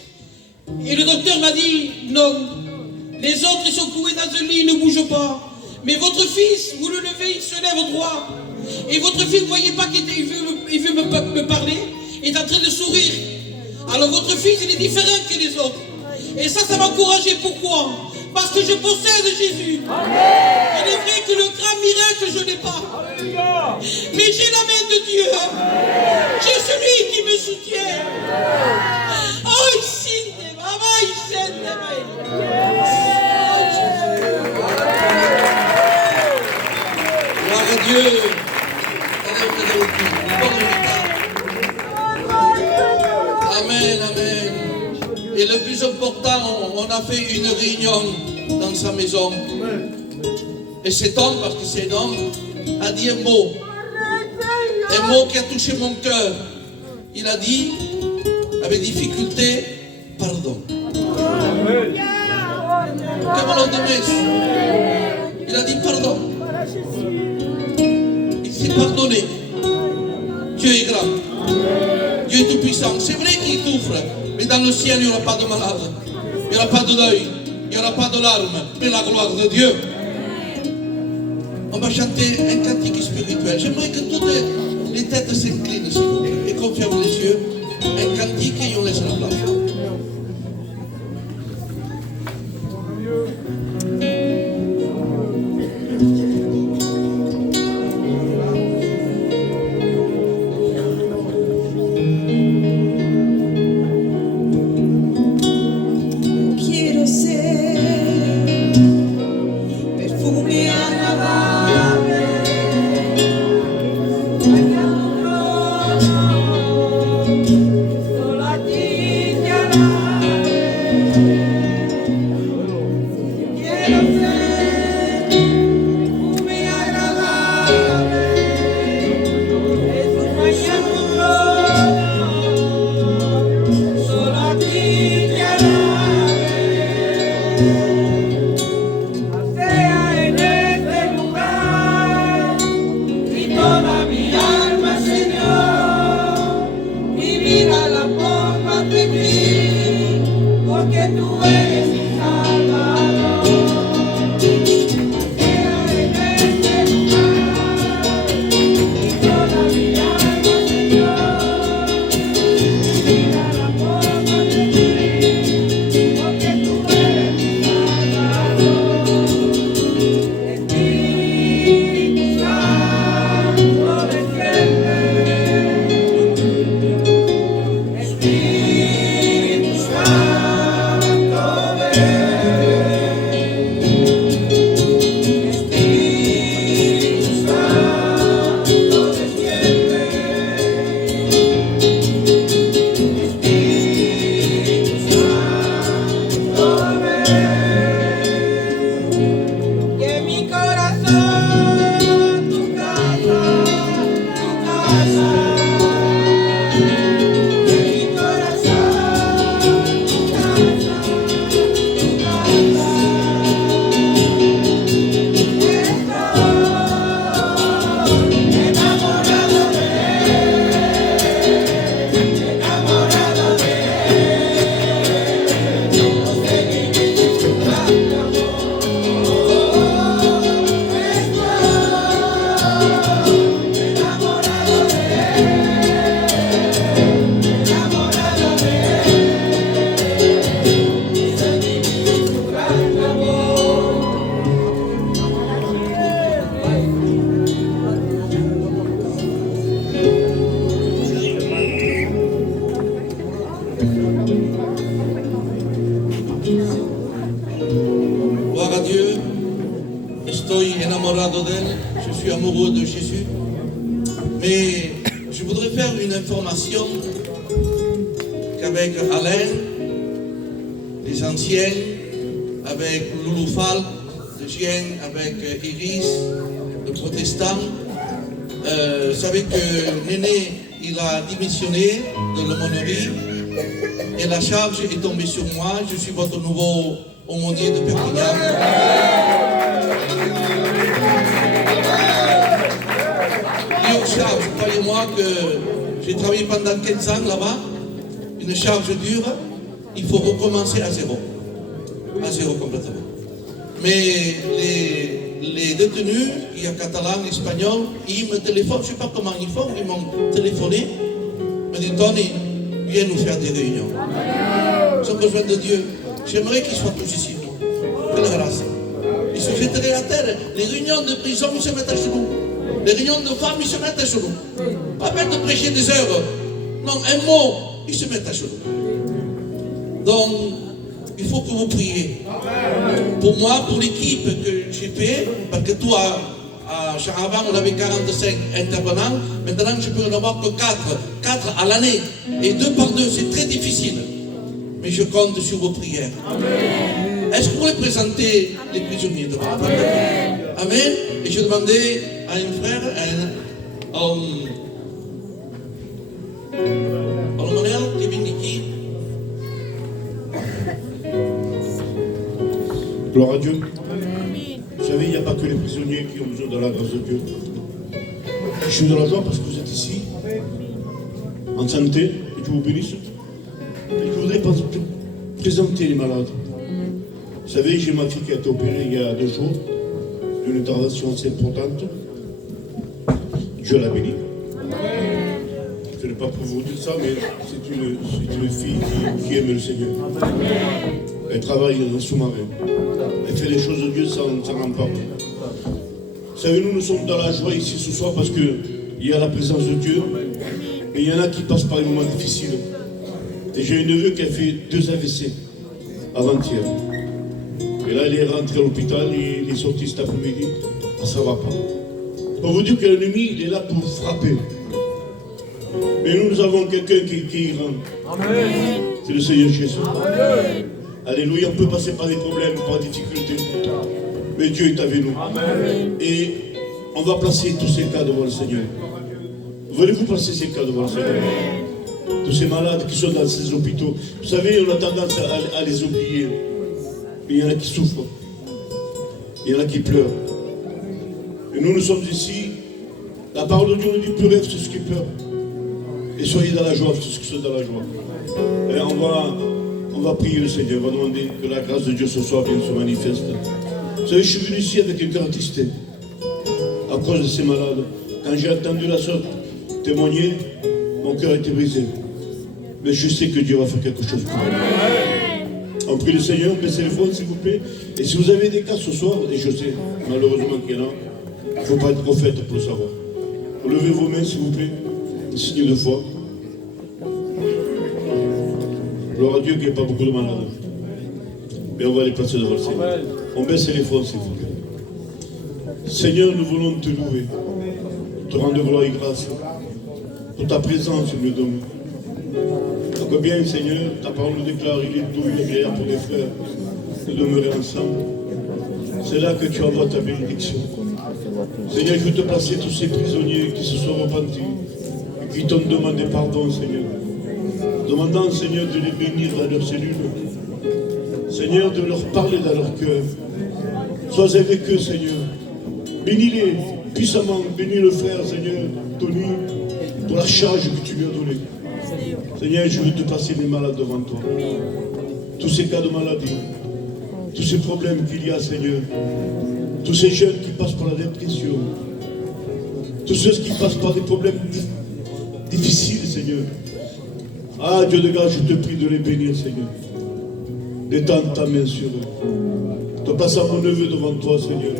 Et le docteur m'a dit, non, les autres ils sont coués dans un lit, ils ne bougent pas. Mais votre fils, vous le levez, il se lève au droit. Et votre fils, vous ne voyez pas qu'il veut me parler, il est en train de sourire. Alors votre fils, il est différent que les autres. Et ça m'a encouragé. Pourquoi? Parce que je possède Jésus. Amen. Il est vrai que le grand miracle, je n'ai pas. Alléluia. Mais j'ai la main de Dieu. Amen. J'ai celui qui me soutient. Amen. Oh, il signe, maman, il signe. Gloire à Dieu. Amen, amen. Et le plus important, on a fait une réunion dans sa maison. Et cet homme, parce que c'est un homme, a dit un mot qui a touché mon cœur. Il a dit, avec difficulté, pardon. Il a dit pardon. Il s'est pardonné. Dieu est grand. Dieu est tout puissant. C'est vrai qu'il souffre. Mais dans le ciel, il n'y aura pas de malade. Il n'y aura pas de deuil. Il n'y aura pas de larmes. Mais la gloire de Dieu. On va chanter un cantique spirituel. J'aimerais que toutes les têtes s'inclinent, s'il vous plaît. Et qu'on ferme les yeux. Un cantique et on laisse la place. Qu'avec Alain, les anciens, avec Loulou Fall, les jeunes, avec Iris, le protestant. Vous savez que Néné, il a démissionné de l'aumônerie et la charge est tombée sur moi. Je suis votre nouveau aumônier de Perpignan. Charge, croyez-moi que j'ai travaillé pendant 15 ans là-bas, une charge dure, il faut recommencer à zéro complètement. Mais les détenus, il y a catalan, espagnol, ils me téléphonent, je ne sais pas comment ils font, ils m'ont téléphoné, ils m'ont dit Tony, viens nous faire des réunions. Ils ont besoin de Dieu. J'aimerais qu'ils soient tous ici. Quelle grâce. Ils se jetteraient à terre. Les réunions de prison, ils se mettent à genoux. Les réunions de femmes, ils se mettent à genoux. Pas peine de prêcher des heures. Non, un mot, ils se mettent à genoux. Donc, il faut que vous priez. Pour moi, pour l'équipe que j'ai fait, parce que toi, avant on avait 45 intervenants, maintenant je peux en avoir que 4. 4 à l'année. Et 2 par 2, c'est très difficile. Mais je compte sur vos prières. Amen. Est-ce que vous voulez présenter les prisonniers de votre Amen. Amen. Et je demandais à un frère, à un Kevin Niki. Gloire à Dieu. Vous savez, il n'y a pas que les prisonniers qui ont besoin de la grâce de Dieu. Je suis dans la joie parce que vous êtes ici, en santé, et Dieu vous bénisse. Et je voudrais présenter les malades. Vous savez, j'ai ma fille qui a été opérée il y a 2 jours, d'une intervention assez importante. Dieu l'a bénie. Je ne sais pas pour vous dire ça, mais c'est une fille qui aime le Seigneur. Elle travaille dans un sous-marin. Elle fait les choses de Dieu sans s'en rendre pas. Vous savez, nous sommes dans la joie ici ce soir parce qu'il y a la présence de Dieu. Mais il y en a qui passent par des moments difficiles. Et j'ai un neveu qui a fait 2 AVC avant-hier. Et là, il est rentré à l'hôpital, il est sorti cet après-midi. Ça ne va pas. Pour vous dire que l'ennemi, il est là pour frapper. Mais nous avons quelqu'un qui est grand. C'est le Seigneur Jésus. Amen. Alléluia, on peut passer par des problèmes, par des difficultés. Mais Dieu est avec nous. Amen. Et on va placer tous ces cas devant le Seigneur. Voulez-vous placer ces cas devant le Seigneur? Tous ces malades qui sont dans ces hôpitaux. Vous savez, on a tendance à les oublier. Mais il y en a qui souffrent. Il y en a qui pleurent. Et nous sommes ici. La parole de Dieu nous dit pleurez sur ceux qui pleurent. Et soyez dans la joie sur ceux qui sont dans la joie. Et on va prier le Seigneur. On va demander que la grâce de Dieu ce soir vienne se manifeste. Vous savez, je suis venu ici avec un cœur attristé. À cause de ces malades. Quand j'ai entendu la sorte témoigner, mon cœur était brisé. Mais je sais que Dieu va faire quelque chose pour moi. On prie le Seigneur, baissez les phones s'il vous plaît. Et si vous avez des cas ce soir, et je sais malheureusement qu'il y en a, il ne faut pas être prophète pour le savoir. Levez vos mains s'il vous plaît, un signe de foi. Gloire à Dieu qu'il n'y ait pas beaucoup de malades. Mais on va les placer devant le Seigneur. On baisse les phones s'il vous plaît. Seigneur, nous voulons te louer, te rendre gloire et grâce pour ta présence nous donne. Combien, Seigneur, ta parole nous déclare, il est doux, il est agréable pour les frères de demeurer ensemble. C'est là que tu envoies ta bénédiction. Seigneur, je veux te placer tous ces prisonniers qui se sont repentis et qui t'ont demandé pardon, Seigneur. Demandant, Seigneur, de les bénir dans leur cellule. Seigneur, de leur parler dans leur cœur. Sois avec eux, Seigneur. Bénis-les puissamment. Bénis le frère, Seigneur, Tony, pour la charge que tu lui as donnée. Seigneur, je veux te passer les malades devant toi. Tous ces cas de maladie, tous ces problèmes qu'il y a, Seigneur. Tous ces jeunes qui passent par la dépression. Tous ceux qui passent par des problèmes difficiles, Seigneur. Ah, Dieu de grâce, je te prie de les bénir, Seigneur. D'étendre ta main sur eux. De passer à mon neveu devant toi, Seigneur.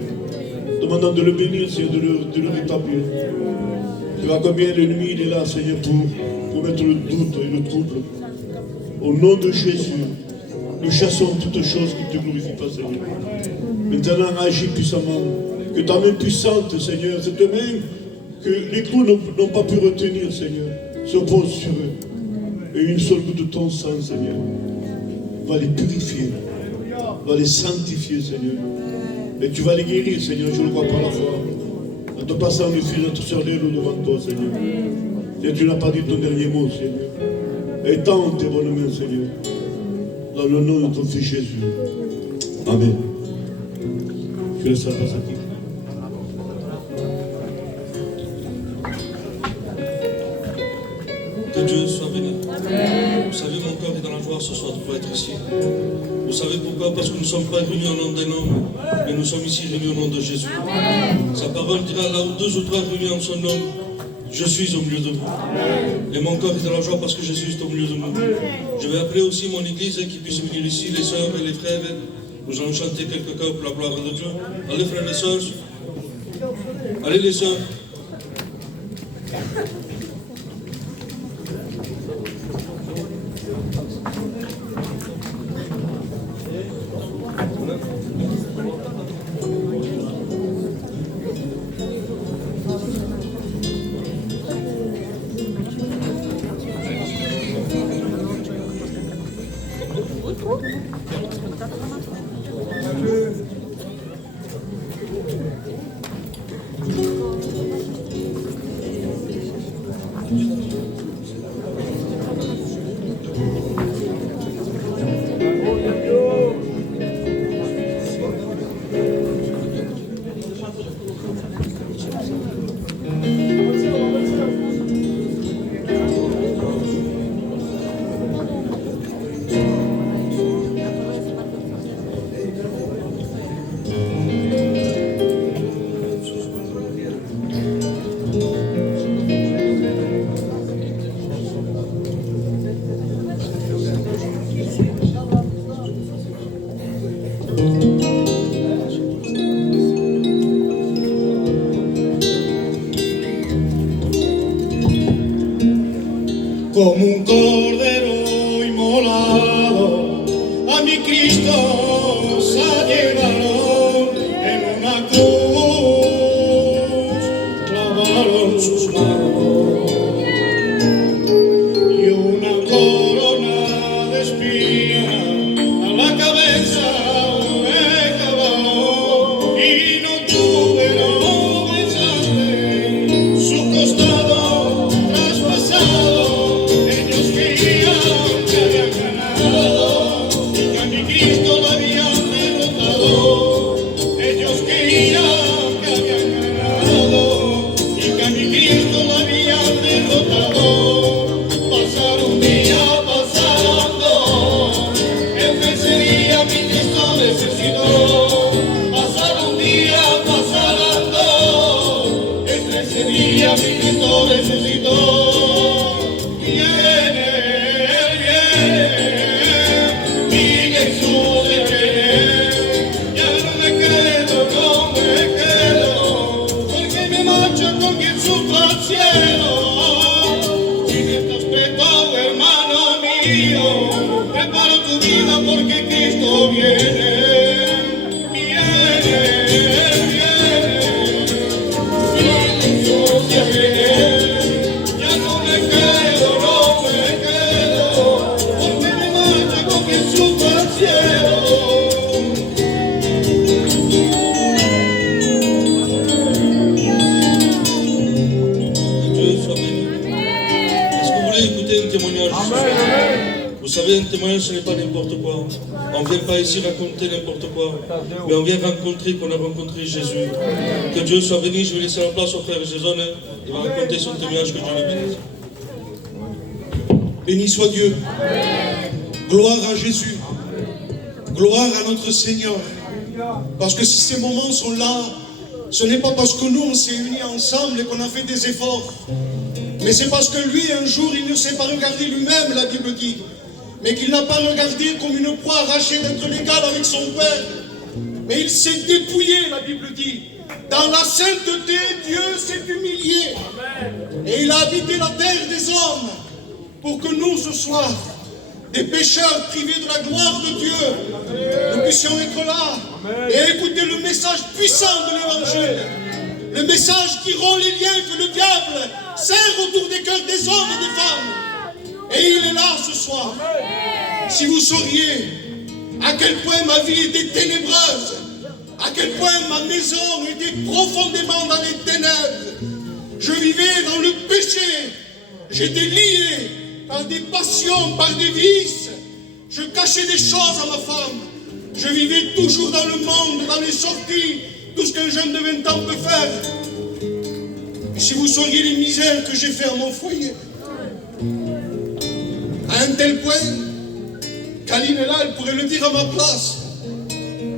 Demandant de le bénir, Seigneur, de le rétablir. Tu vois combien l'ennemi il est là, Seigneur, pour mettre le doute et le trouble. Au nom de Jésus, nous chassons toutes choses qui ne te glorifient pas, Seigneur. Maintenant, agis puissamment. Que ta main puissante, Seigneur, cette main que les clous n'ont pas pu retenir, Seigneur, se pose sur eux. Et une seule goutte de ton sang, Seigneur, va les purifier, va les sanctifier, Seigneur. Et tu vas les guérir, Seigneur, je le crois par la foi. En te passant le fil, notre soeur Lélo devant toi, Seigneur. Et tu n'as pas dit ton dernier mot, Seigneur. Étends tes bonnes mains, Seigneur. Dans le nom de ton Fils Jésus. Amen. Je laisse la place à qui? Que Dieu soit béni. Amen. Vous savez, mon cœur est dans la joie. soir, ce soir, de pouvoir être ici. Vous savez pourquoi? Parce que nous ne sommes pas réunis au nom d'un homme, mais nous sommes ici réunis au nom de Jésus. Sa parole dira là où 2 ou 3 réunis en son nom, je suis au milieu de vous. Et mon corps est dans la joie parce que Jésus est au milieu de nous. Je vais appeler aussi mon église qui puisse venir ici, les sœurs et les frères. Nous allons chanter quelques chœurs pour la gloire de Dieu. Allez frères et sœurs. Allez les sœurs. Como un cordero inmolado, a mi Cristo se llevaron en una cruz, clavaron sus manos y una corona de espinas a la cabeza me clavaron y no tuve brillante su costado traspasado. Vous savez, un témoignage, ce n'est pas n'importe quoi. On ne vient pas ici raconter n'importe quoi, mais on vient rencontrer qu'on a rencontré Jésus. Que Dieu soit béni. Je vais laisser la place au frère Jésus. Il va raconter son témoignage. Que Dieu le bénisse. Béni soit Dieu. Gloire à Jésus. Gloire à notre Seigneur. Parce que si ces moments sont là, ce n'est pas parce que nous on s'est unis ensemble et qu'on a fait des efforts. Mais c'est parce que lui, un jour, il ne s'est pas regardé lui-même, la Bible dit. Mais qu'il n'a pas regardé comme une proie arrachée d'être l'égal avec son Père. Mais il s'est dépouillé, la Bible dit. Dans la sainteté, Dieu s'est humilié. Et il a habité la terre des hommes pour que nous, ce soir, des pécheurs privés de la gloire de Dieu, nous puissions être là et écouter le message puissant de l'Évangile. Le message qui rompt les liens que le diable serre autour des cœurs des hommes et des femmes. Et il est là ce soir. Si vous sauriez à quel point ma vie était ténébreuse, à quel point ma maison était profondément dans les ténèbres. Je vivais dans le péché. J'étais lié par des passions, par des vices. Je cachais des choses à ma femme. Je vivais toujours dans le monde, dans les sorties, tout ce qu'un jeune de 20 ans peut faire. Et si vous sauriez les misères que j'ai fait à mon foyer, à un tel point Kaline est là, elle pourrait le dire à ma place.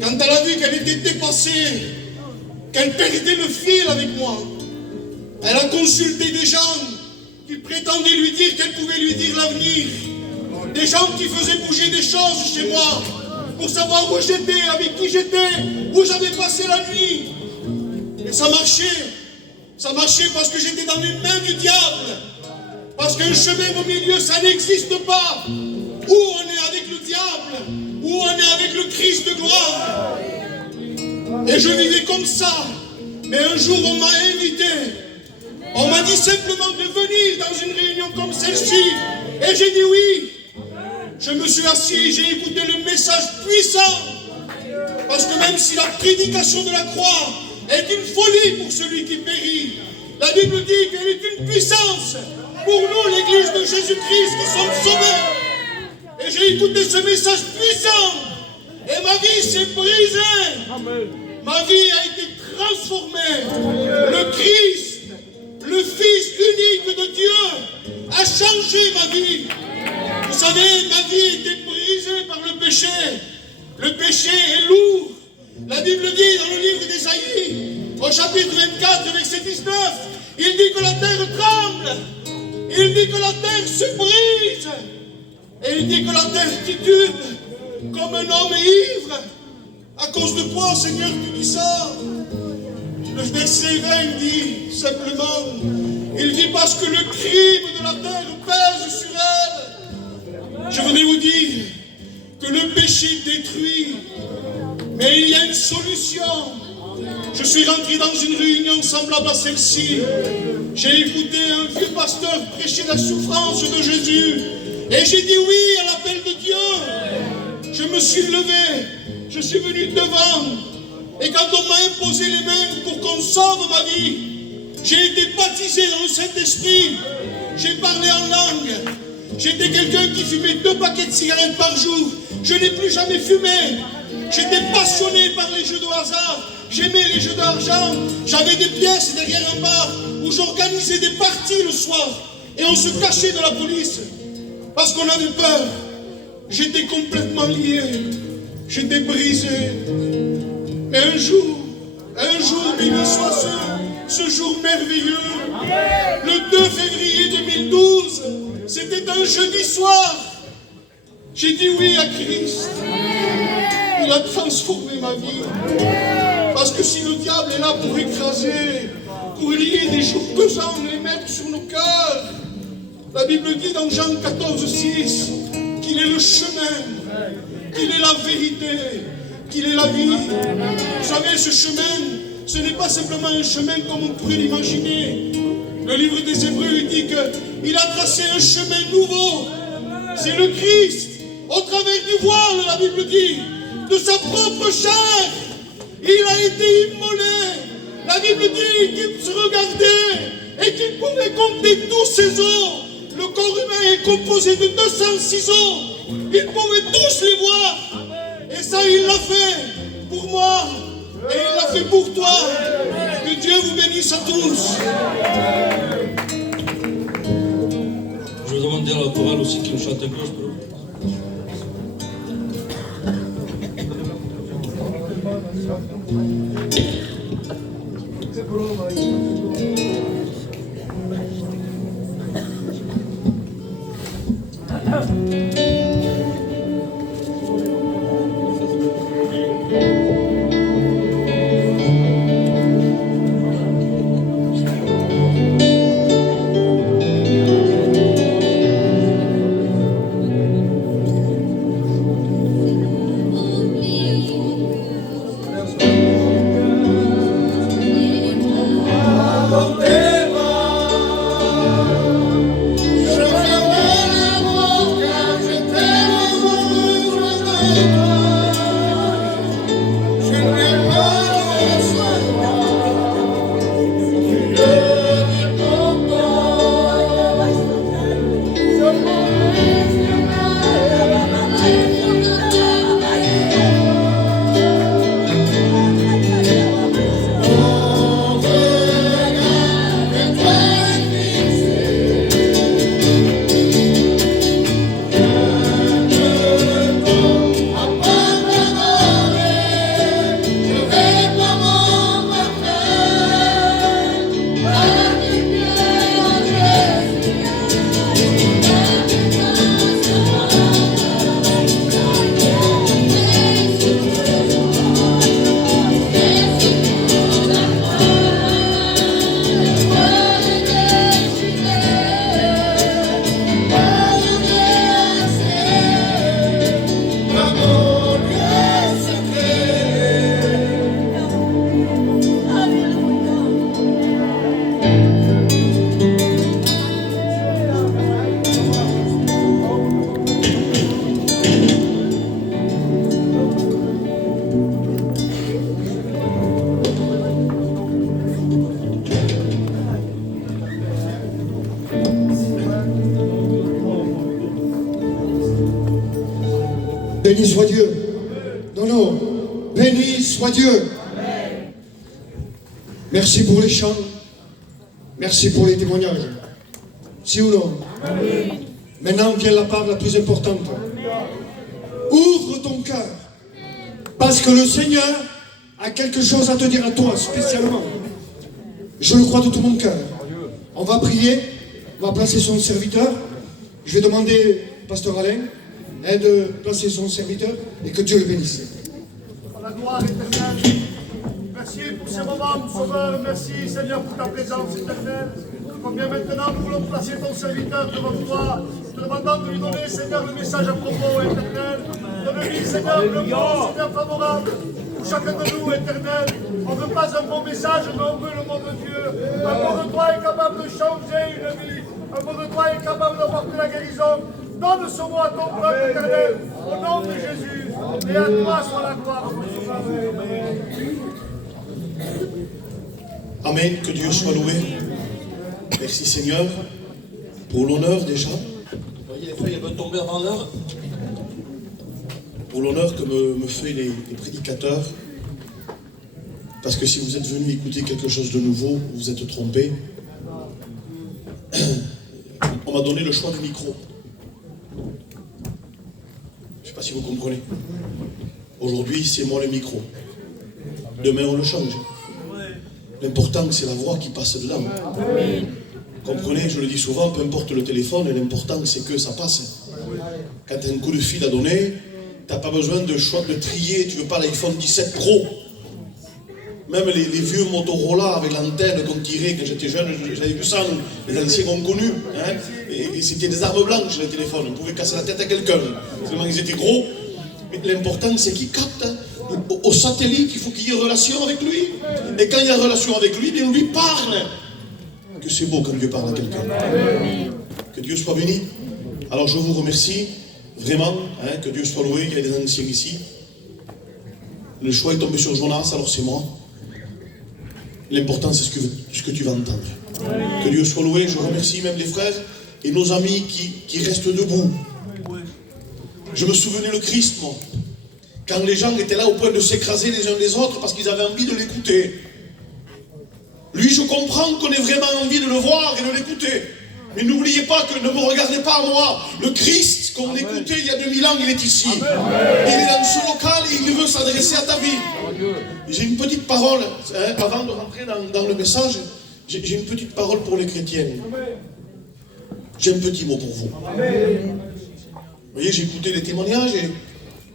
Quand elle a vu qu'elle était dépassée, qu'elle perdait le fil avec moi, elle a consulté des gens qui prétendaient lui dire qu'elle pouvait lui dire l'avenir. Des gens qui faisaient bouger des choses chez moi pour savoir où j'étais, avec qui j'étais, où j'avais passé la nuit. Et ça marchait. Ça marchait parce que j'étais dans les mains du diable. Parce qu'un chemin au milieu, ça n'existe pas. Où on est avec le diable, où on est avec le Christ de gloire. Et je vivais comme ça. Mais un jour, on m'a invité. On m'a dit simplement de venir dans une réunion comme celle-ci. Et j'ai dit oui. Je me suis assis, j'ai écouté le message puissant. Parce que même si la prédication de la croix est une folie pour celui qui périt, la Bible dit qu'elle est une puissance pour nous, l'Église de Jésus-Christ, qui sommes sauvés. Et j'ai écouté ce message puissant. Et ma vie s'est brisée. Ma vie a été transformée. Le Christ, le Fils unique de Dieu, a changé ma vie. Vous savez, ma vie était brisée par le péché. Le péché est lourd. La Bible dit dans le livre d'Ésaïe, au chapitre 24, verset 19, il dit que la terre tremble. Il dit que la terre se brise. Et il dit que la terre titube comme un homme ivre. À cause de quoi, Seigneur, tu dis ça? Le verset 20 dit simplement, il dit parce que le crime de la terre pèse sur elle. Je voudrais vous dire que le péché détruit, mais il y a une solution. Je suis rentré dans une réunion semblable à celle-ci. J'ai écouté un vieux pasteur prêcher la souffrance de Jésus. Et j'ai dit oui à l'appel de Dieu. Je me suis levé. Je suis venu devant. Et quand on m'a imposé les mains pour qu'on sauve ma vie, j'ai été baptisé dans le Saint-Esprit. J'ai parlé en langue. J'étais quelqu'un qui fumait 2 paquets de cigarettes par jour. Je n'ai plus jamais fumé. J'étais passionné par les jeux de hasard. J'aimais les jeux d'argent. J'avais des pièces derrière un bar où j'organisais des parties le soir. Et on se cachait de la police. Parce qu'on avait peur. J'étais complètement lié. J'étais brisé. Mais un jour, béni soit ce jour merveilleux. Le 2 février 2012, c'était un jeudi soir. J'ai dit oui à Christ. Il a transformé ma vie. Parce que si le diable est là pour écraser, pour lier des jours pesants, les mettre sur nos cœurs, la Bible dit dans Jean 14,6 qu'il est le chemin, qu'il est la vérité, qu'il est la vie. Vous savez, ce chemin, ce n'est pas simplement un chemin comme on pourrait l'imaginer. Le livre des Hébreux dit qu'il a tracé un chemin nouveau. C'est le Christ. Au travers du voile, la Bible dit, de sa propre chair, il a été immolé. La Bible dit qu'il se regardait et qu'il pouvait compter tous ses os. Le corps humain est composé de 206 os. Il pouvait tous les voir. Et ça, il l'a fait pour moi. Et il l'a fait pour toi. Que Dieu vous bénisse à tous. Je vais demander à la chorale aussi qui nous chante un gospel. Con Béni soit Dieu. Non, non. Béni soit Dieu. Merci pour les chants. Merci pour les témoignages. Si ou non? Maintenant vient la part la plus importante. Ouvre ton cœur. Parce que le Seigneur a quelque chose à te dire à toi spécialement. Je le crois de tout mon cœur. On va prier. On va placer son serviteur. Je vais demander, Pasteur Alain, de placer son serviteur et que Dieu le bénisse. La gloire éternelle. Merci pour ce moment, Sauveur. Merci, Seigneur, pour ta présence éternelle. Combien maintenant nous voulons placer ton serviteur devant toi, te demandant de lui donner, Seigneur, le message à propos éternel. Donne-lui, Seigneur, le bon, Seigneur, favorable pour chacun de nous, éternel. On ne veut pas un bon message, mais on veut le mot de Dieu. Un mot de toi est capable de changer une vie. Un mot de toi est capable d'apporter la guérison. Donne ce mot à ton peuple éternel, au nom de Jésus. Et à toi soit la gloire. Amen, que Dieu soit loué. Merci Seigneur pour l'honneur déjà. Vous voyez, les feuilles elles vont tomber avant l'heure. Pour l'honneur que me fait les prédicateurs. Parce que si vous êtes venus écouter quelque chose de nouveau, vous vous êtes trompé. On m'a donné le choix du micro. Je ne sais pas si vous comprenez. Aujourd'hui, c'est moi le micro. Demain, on le change. L'important, c'est la voix qui passe dedans. Comprenez, je le dis souvent, peu importe le téléphone, l'important, c'est que ça passe. Quand tu as un coup de fil à donner, tu n'as pas besoin de choix de trier. Tu ne veux pas l'iPhone 17 Pro. Même les vieux Motorola avec l'antenne qu'on tirait quand j'étais jeune, j'avais vu ça, nous, les anciens ont connu. Hein, et c'était des armes blanches, les téléphones. On pouvait casser la tête à quelqu'un. Seulement, ils étaient gros. Mais l'important, c'est qu'ils captent. Au satellite, il faut qu'il y ait relation avec lui. Et quand il y a relation avec lui, il lui parle. Que c'est beau quand Dieu parle à quelqu'un. Que Dieu soit béni. Alors je vous remercie, vraiment, hein, que Dieu soit loué. Il y a des anciens ici. Le choix est tombé sur Jonas, alors c'est moi. L'important, c'est ce que tu vas entendre. Que Dieu soit loué. Je remercie même les frères et nos amis qui restent debout. Je me souvenais le Christ, moi. Quand les gens étaient là au point de s'écraser les uns les autres parce qu'ils avaient envie de l'écouter. Lui, je comprends qu'on ait vraiment envie de le voir et de l'écouter. Mais n'oubliez pas que ne me regardez pas à moi. Le Christ qu'on écoutait il y a 2000 ans, il est ici. Il est dans ce local et il veut s'adresser à ta vie. J'ai une petite parole, hein, avant de rentrer dans le message, j'ai une petite parole pour les chrétiens. J'ai un petit mot pour vous. Vous voyez, j'écoutais les témoignages et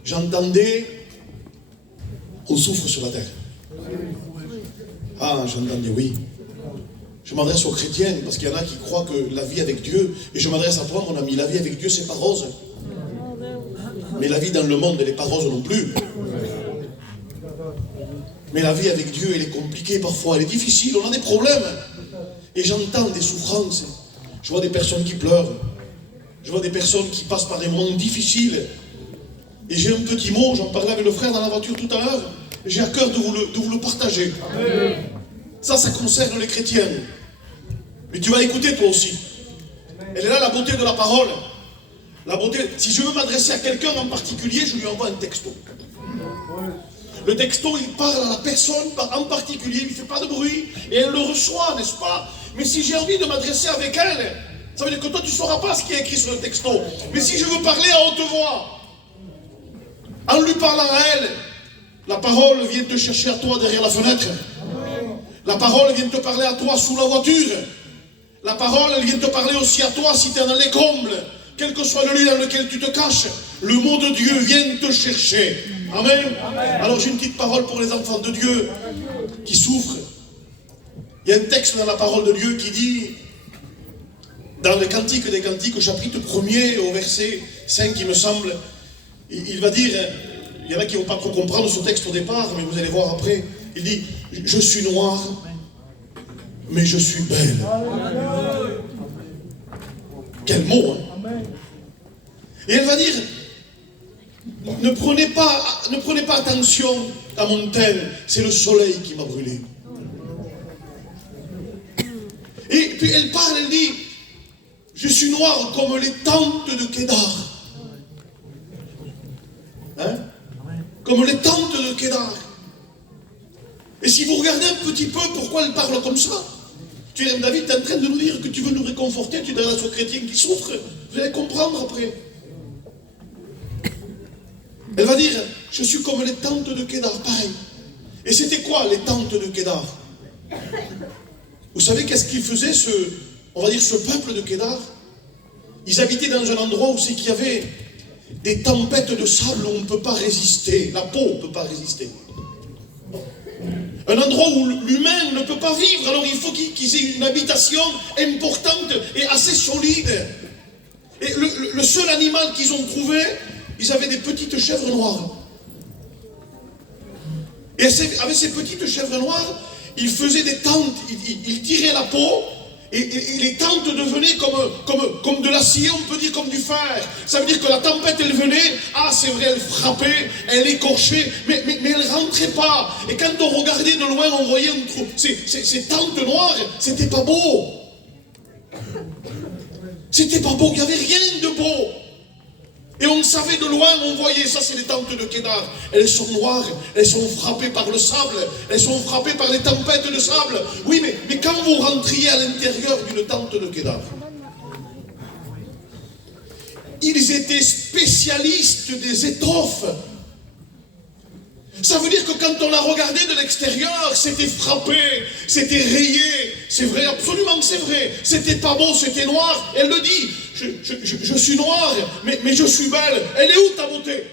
j'entendais, on souffre sur la terre. Ah, j'entendais, oui. Je m'adresse aux chrétiens, parce qu'il y en a qui croient que la vie avec Dieu, et je m'adresse à toi, mon ami, la vie avec Dieu, c'est pas rose. Mais la vie dans le monde, elle n'est pas rose non plus. Mais la vie avec Dieu, elle est compliquée parfois, elle est difficile, on a des problèmes. Et j'entends des souffrances. Je vois des personnes qui pleurent. Je vois des personnes qui passent par des moments difficiles. Et j'ai un petit mot, j'en parlais avec le frère dans la voiture tout à l'heure, et j'ai à cœur de vous le partager. Ça concerne les chrétiens. Mais tu vas écouter toi aussi. Elle est là la beauté de la parole. La beauté. Si je veux m'adresser à quelqu'un en particulier, je lui envoie un texto. Le texto, il parle à la personne en particulier, il ne fait pas de bruit, et elle le reçoit, n'est-ce pas? Mais si j'ai envie de m'adresser avec elle, ça veut dire que toi, tu ne sauras pas ce qui est écrit sur le texto. Mais si je veux parler à haute voix, en lui parlant à elle, la parole vient te chercher à toi derrière la fenêtre. La parole vient te parler à toi sous la voiture. La parole, elle vient te parler aussi à toi si tu es dans les combles. Quel que soit le lieu dans lequel tu te caches, le mot de Dieu vient te chercher. Amen. Alors j'ai une petite parole pour les enfants de Dieu qui souffrent. Il y a un texte dans la parole de Dieu qui dit, dans le Cantique des Cantiques, au chapitre 1er, au verset 5, il me semble, il va dire, il y en a qui ne vont pas trop comprendre ce texte au départ, mais vous allez voir après, il dit, je suis noir, mais je suis belle. Quel mot, hein? Et elle va dire, ne prenez pas attention à mon teint, c'est le soleil qui m'a brûlé. Et puis elle parle, elle dit, je suis noire comme les tentes de Kédar. Hein? Comme les tentes de Kédar. Et si vous regardez un petit peu pourquoi elle parle comme ça, tu es, David, tu es en train de nous dire que tu veux nous réconforter, tu t'adresses aux chrétiens qui souffrent. Vous allez comprendre après. Elle va dire, je suis comme les tentes de Kédar, pareil. Et c'était quoi les tentes de Kédar? Vous savez qu'est-ce qu'ils faisaient, on va dire ce peuple de Kédar? Ils habitaient dans un endroit où c'est qu'il y avait des tempêtes de sable où on ne peut pas résister. La peau ne peut pas résister. Un endroit où l'humain ne peut pas vivre. Alors il faut qu'ils aient une habitation importante et assez solide. Et le seul animal qu'ils ont trouvé, ils avaient des petites chèvres noires. Et avec ces petites chèvres noires, ils faisaient des tentes, ils tiraient la peau, et les tentes devenaient comme de l'acier, on peut dire comme du fer. Ça veut dire que la tempête, elle venait, c'est vrai, elle frappait, elle écorchait, mais elle rentrait pas. Et quand on regardait de loin, on voyait ces tentes noires, c'était pas beau. C'était pas beau, il n'y avait rien de beau. Et on savait de loin, on voyait, ça c'est les tentes de Kédar. Elles sont noires, elles sont frappées par le sable, elles sont frappées par les tempêtes de sable. Oui, mais quand vous rentriez à l'intérieur d'une tente de Kédar, ils étaient spécialistes des étoffes. Ça veut dire que quand on a regardé de l'extérieur, c'était frappé, c'était rayé. C'est vrai, absolument c'est vrai. C'était pas beau, c'était noir. Elle le dit, je suis noire, mais je suis belle. Elle est où ta beauté?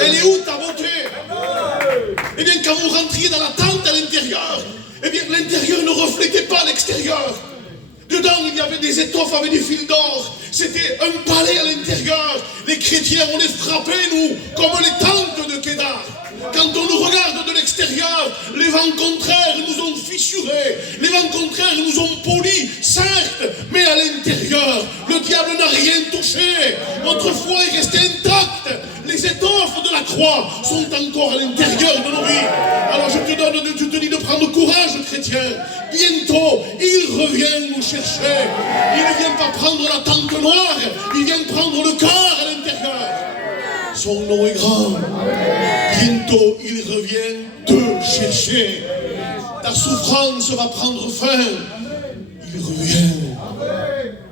Elle est où ta beauté? Eh bien, quand vous rentriez dans la tente à l'intérieur, eh bien, l'intérieur ne reflétait pas l'extérieur. Dedans, il y avait des étoffes avec des fils d'or. C'était un palais à l'intérieur. Les chrétiens, on les frappait, nous, comme les tentes de Kédar. Quand on nous regarde de l'extérieur, les vents contraires nous ont fissurés. Les vents contraires nous ont polis, certes, mais à l'intérieur, le diable n'a rien touché. Notre foi est restée intacte. Les étoffes de la croix sont encore à l'intérieur de nos vies. Alors je te dis de prendre courage, chrétien. Bientôt, il revient nous chercher. Il ne vient pas prendre la tente noire, il vient prendre le cœur à l'intérieur. Son nom est grand. Bientôt, il revient te chercher. Ta souffrance va prendre fin. Il revient.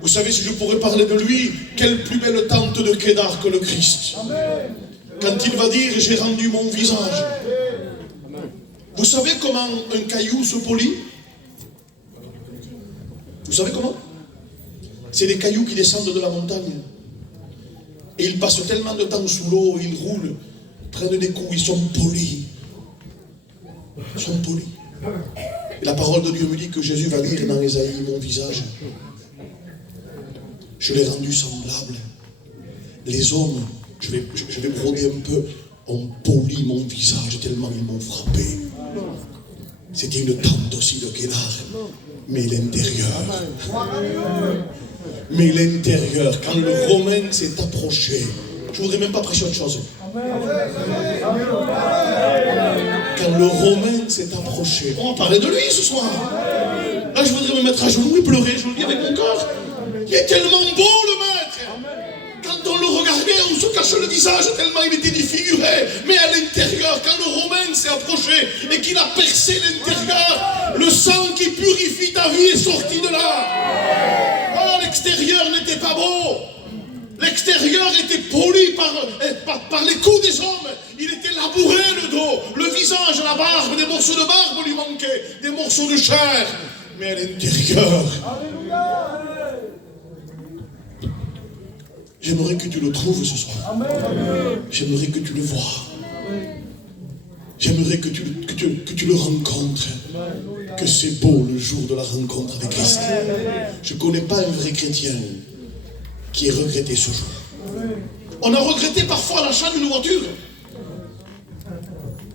Vous savez, si je pourrais parler de lui, quelle plus belle tente de Kédar que le Christ. Quand il va dire, j'ai rendu mon visage. Vous savez comment un caillou se polit? Vous savez comment? C'est des cailloux qui descendent de la montagne. Et ils passent tellement de temps sous l'eau, ils roulent, prennent des coups, ils sont polis. Ils sont polis. Et la parole de Dieu me dit que Jésus va dire dans Ésaïe, mon visage, je l'ai rendu semblable. Les hommes, je vais broder un peu, ont poli mon visage tellement ils m'ont frappé. C'était une tente aussi de Kédar. Mais l'intérieur, quand le Romain s'est approché, je ne voudrais même pas prêcher autre chose. Quand le Romain s'est approché, on va parler de lui ce soir. Là, je voudrais me mettre à genoux et pleurer, je vous le dis avec mon corps. Il est tellement beau le maître. Quand on le regardait, on se cachait le visage tellement il était défiguré. Mais à l'intérieur, quand le Romain s'est approché et qu'il a percé l'intérieur, le sang qui purifie ta vie est sorti de là. Oh, l'extérieur n'était pas beau. L'extérieur était poli par les coups des hommes. Il était labouré le dos, le visage, la barbe, des morceaux de barbe lui manquaient, des morceaux de chair. Mais à l'intérieur, j'aimerais que tu le trouves ce soir. J'aimerais que tu le vois. J'aimerais que tu le rencontres. Que c'est beau le jour de la rencontre avec Christ. Je ne connais pas un vrai chrétien qui ait regretté ce jour. On a regretté parfois l'achat d'une voiture.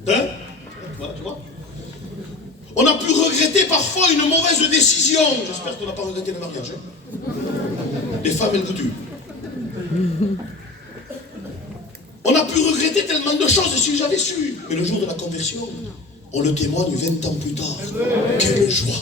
Hein? Tu vois? On a pu regretter parfois une mauvaise décision. J'espère qu'on n'a pas regretté le mariage. Les femmes et le coutume. On a pu regretter tellement de choses si j'avais su. Mais le jour de la conversion, on le témoigne 20 ans plus tard. Quelle joie.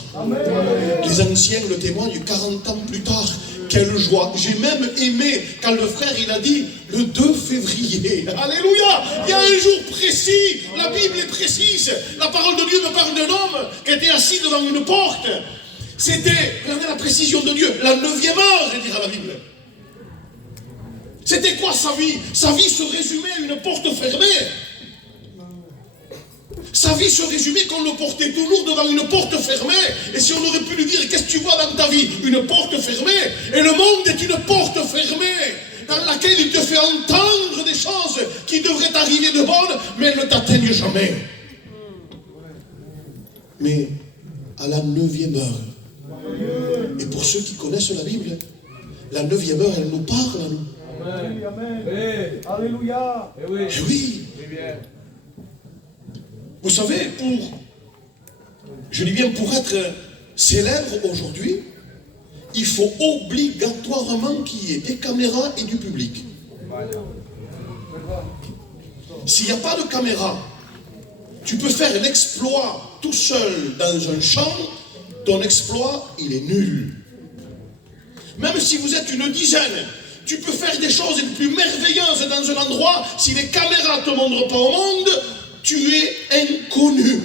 Les anciens le témoignent 40 ans plus tard. quelle joie. J'ai même aimé quand le frère il a dit le 2 février. Alléluia. Il y a un jour précis. La Bible est précise. La parole de Dieu me parle d'un homme qui était assis devant une porte. C'était, regardez la précision de Dieu, la 9e heure, dira la Bible. C'était quoi sa vie? Sa vie se résumait à une porte fermée. Sa vie se résumait qu'on le portait toujours devant une porte fermée. Et si on aurait pu lui dire, qu'est-ce que tu vois dans ta vie? Une porte fermée. Et le monde est une porte fermée, dans laquelle il te fait entendre des choses qui devraient arriver de bonnes, mais elles ne t'atteignent jamais. Mais à la 9e heure, et pour ceux qui connaissent la Bible, la 9e heure, elle nous parle à nous. Amen. Amen. Alléluia. Eh oui. Vous savez, je dis bien pour être célèbre aujourd'hui, il faut obligatoirement qu'il y ait des caméras et du public. S'il n'y a pas de caméra, tu peux faire l'exploit tout seul dans un champ, ton exploit, il est nul. Même si vous êtes une dizaine, tu peux faire des choses les plus merveilleuses dans un endroit, si les caméras ne te montrent pas au monde, tu es inconnu.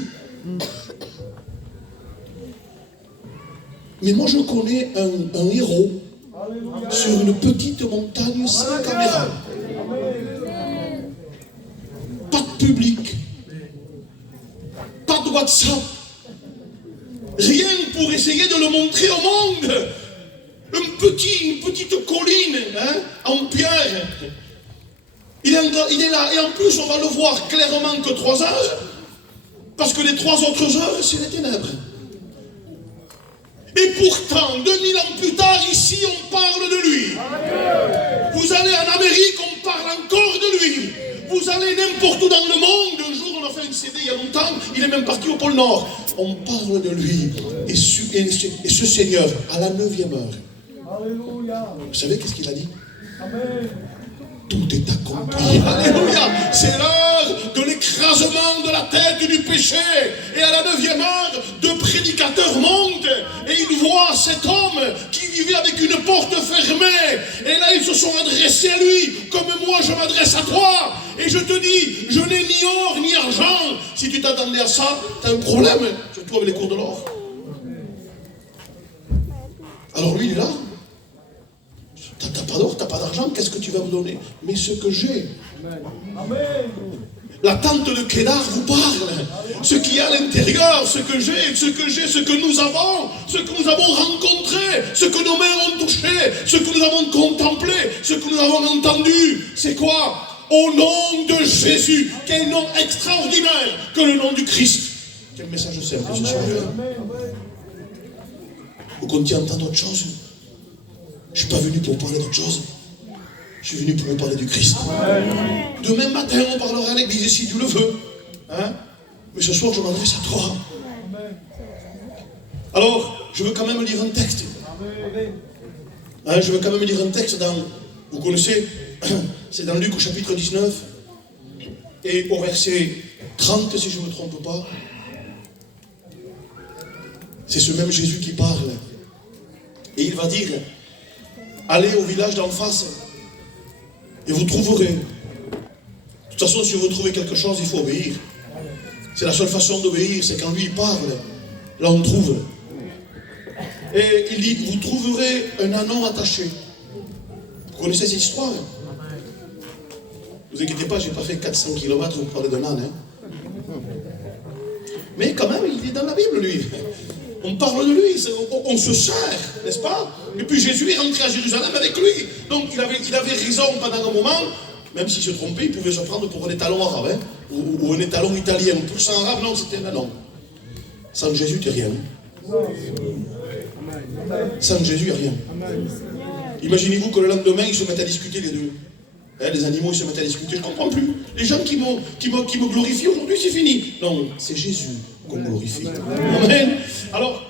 Mais moi je connais un héros sur une petite montagne sans caméra. Pas de public. Pas de WhatsApp. Rien pour essayer de le montrer au monde. Une petite colline en pierre. Il est là, et en plus on va le voir clairement que 3 heures, parce que les 3 autres heures, c'est les ténèbres. Et pourtant, 2000 ans plus tard, ici, on parle de lui. Vous allez en Amérique, on parle encore de lui. Vous allez n'importe où dans le monde. Un jour, on a fait une CD il y a longtemps, il est même parti au pôle Nord. On parle de lui. Et ce Seigneur, à la 9e heure, Alléluia. vous savez qu'est-ce qu'il a dit? Amen. Tout est accompli. Alléluia. C'est l'heure de l'écrasement de la tête du péché. Et à la 9e heure, 2 prédicateurs montent et ils voient cet homme qui vivait avec une porte fermée. Et là, ils se sont adressés à lui, comme moi je m'adresse à toi. Et je te dis, je n'ai ni or ni argent. Si tu t'attendais à ça, tu as un problème, surtout avec les cours de l'or. Alors lui, il est là. T'as pas d'or, t'as pas d'argent, qu'est-ce que tu vas me donner? Mais ce que j'ai. Amen. La tente de Kédar vous parle. Ce qu'il y a à l'intérieur, ce que j'ai, ce que nous avons, ce que nous avons rencontré, ce que nos mains ont touché, ce que nous avons contemplé, ce que nous avons entendu. C'est quoi? Au nom de Jésus. Quel nom extraordinaire que le nom du Christ. Quel message simple ce soir. Vous comptez entendre autre chose? Je ne suis pas venu pour parler d'autre chose. Je suis venu pour vous parler du Christ. Demain matin, on parlera à l'église si tu le veux. Mais ce soir, je m'adresse à toi. Alors, je veux quand même lire un texte. Je veux quand même lire un texte dans... Vous connaissez, c'est dans Luc au chapitre 19. Et au verset 30, si je ne me trompe pas. C'est ce même Jésus qui parle. Et il va dire... Allez au village d'en face et vous trouverez. De toute façon, si vous trouvez quelque chose, il faut obéir. C'est la seule façon d'obéir, c'est quand lui il parle. Là, on trouve. Et il dit, vous trouverez un anon attaché. Vous connaissez cette histoire? Ne vous inquiétez pas, je n'ai pas fait 400 km pour parler d'un âne. Mais quand même, il est dans la Bible, lui. On parle de lui, on se sert, n'est-ce pas? Et puis Jésus est rentré à Jérusalem avec lui. Donc il avait raison pendant un moment, même s'il se trompait, il pouvait se prendre pour un étalon arabe, ou un étalon italien. Pour ça arabe, non, c'était un anon. Sans Jésus, tu n'es rien. Sans Jésus, il n'y a rien. Imaginez-vous que le lendemain, ils se mettent à discuter les deux. Les animaux, ils se mettent à discuter, je ne comprends plus. Les gens qui me glorifient aujourd'hui, c'est fini. Non, c'est Jésus qu'on glorifie. Amen. Alors,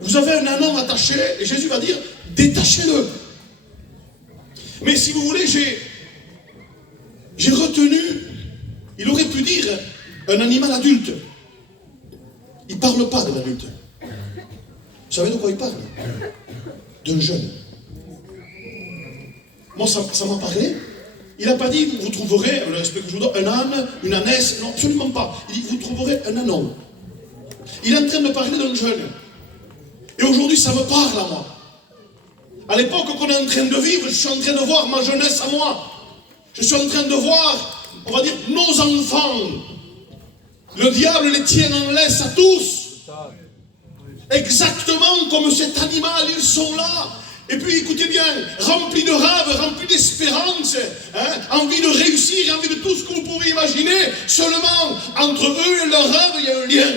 vous avez un anon attaché, et Jésus va dire, détachez-le. Mais si vous voulez, j'ai retenu, il aurait pu dire, un animal adulte. Il ne parle pas de l'adulte. Vous savez de quoi il parle? D'un jeune. Moi, ça m'a parlé. Il n'a pas dit, vous trouverez, le respect que je vous donne, un âne, une ânesse. Non, absolument pas. Il dit, vous trouverez un anon. Il est en train de parler d'un jeune. Et aujourd'hui, ça me parle à moi. À l'époque qu'on est en train de vivre, je suis en train de voir ma jeunesse à moi. Je suis en train de voir, on va dire, nos enfants. Le diable les tient en laisse à tous. Exactement comme cet animal, ils sont là. Et puis écoutez bien, remplis de rêves, remplis d'espérance, envie de réussir, envie de tout ce que vous pouvez imaginer. Seulement, entre eux et leurs rêves, il y a un lien.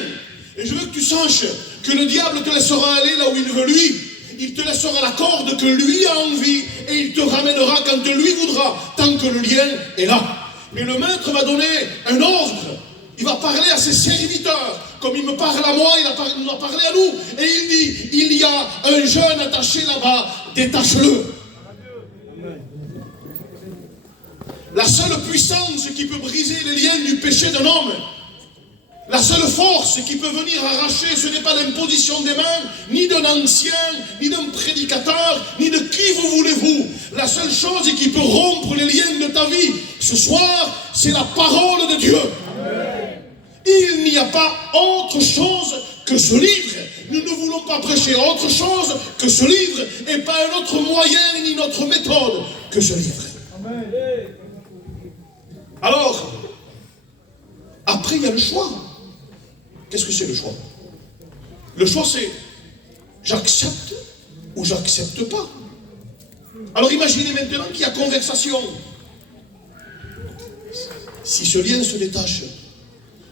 Et je veux que tu saches que le diable te laissera aller là où il veut lui. Il te laissera la corde que lui a envie et il te ramènera quand lui voudra, tant que le lien est là. Mais le maître va donner un ordre. Il va parler à ses serviteurs. Comme il me parle à moi, il nous a parlé à nous. Et il dit, il y a un jeune attaché là-bas, détache-le. La seule puissance qui peut briser les liens du péché d'un homme, la seule force qui peut venir arracher, ce n'est pas l'imposition des mains, ni d'un ancien, ni d'un prédicateur, ni de qui vous voulez-vous. La seule chose qui peut rompre les liens de ta vie ce soir, c'est la parole de Dieu. Il n'y a pas autre chose que ce livre. Nous ne voulons pas prêcher autre chose que ce livre et pas un autre moyen ni notre méthode que ce livre. Alors, après il y a le choix. Qu'est-ce que c'est le choix? Le choix c'est j'accepte ou j'accepte pas. Alors imaginez maintenant qu'il y a conversation. Si ce lien se détache,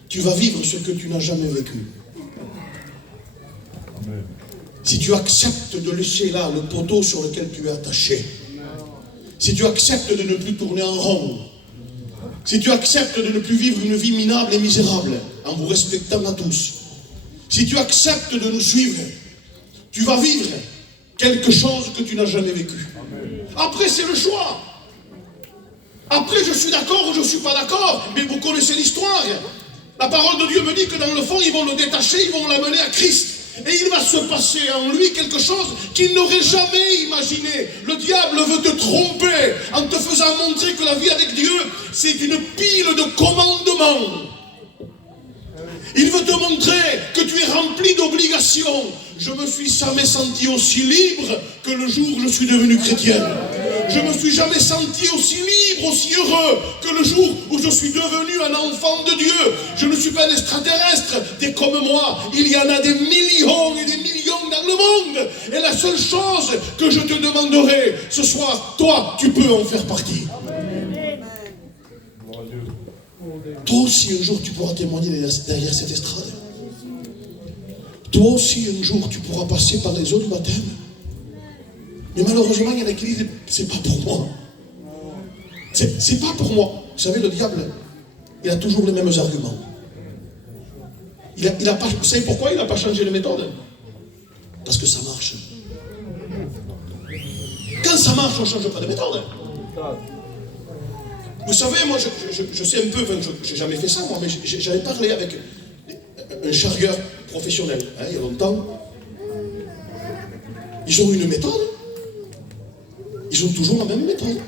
tu vas vivre ce que tu n'as jamais vécu. Si tu acceptes de laisser là le poteau sur lequel tu es attaché, si tu acceptes de ne plus tourner en rond, si tu acceptes de ne plus vivre une vie minable et misérable en vous respectant à tous, si tu acceptes de nous suivre, tu vas vivre quelque chose que tu n'as jamais vécu. Après, c'est le choix. Après, je suis d'accord ou je ne suis pas d'accord, mais vous connaissez l'histoire. La parole de Dieu me dit que dans le fond, ils vont le détacher, ils vont l'amener à Christ. Et il va se passer en lui quelque chose qu'il n'aurait jamais imaginé. Le diable veut te tromper en te faisant montrer que la vie avec Dieu, c'est une pile de commandements. Il veut te montrer que tu es rempli d'obligations. Je me suis jamais senti aussi libre que le jour où je suis devenu chrétien. Je me suis jamais senti aussi libre, aussi heureux que le jour où je suis devenu un enfant de Dieu. Je ne suis pas un extraterrestre. T'es comme moi. Il y en a des millions et des millions dans le monde. Et la seule chose que je te demanderai ce soir, toi, tu peux en faire partie. Toi aussi, un jour, tu pourras témoigner derrière cette estrade. Toi aussi, un jour, tu pourras passer par les eaux du baptême. Mais malheureusement, il y en a qui disent, c'est pas pour moi. C'est pas pour moi. Vous savez, le diable, il a toujours les mêmes arguments. Vous savez pourquoi il n'a pas changé de méthode? Parce que ça marche. Quand ça marche, on ne change pas de méthode. Vous savez, moi, je sais un peu, enfin, je n'ai jamais fait ça, moi, mais j'avais parlé avec un charrieur professionnel, il y a longtemps. Ils ont une méthode. Ils ont toujours la même méthode.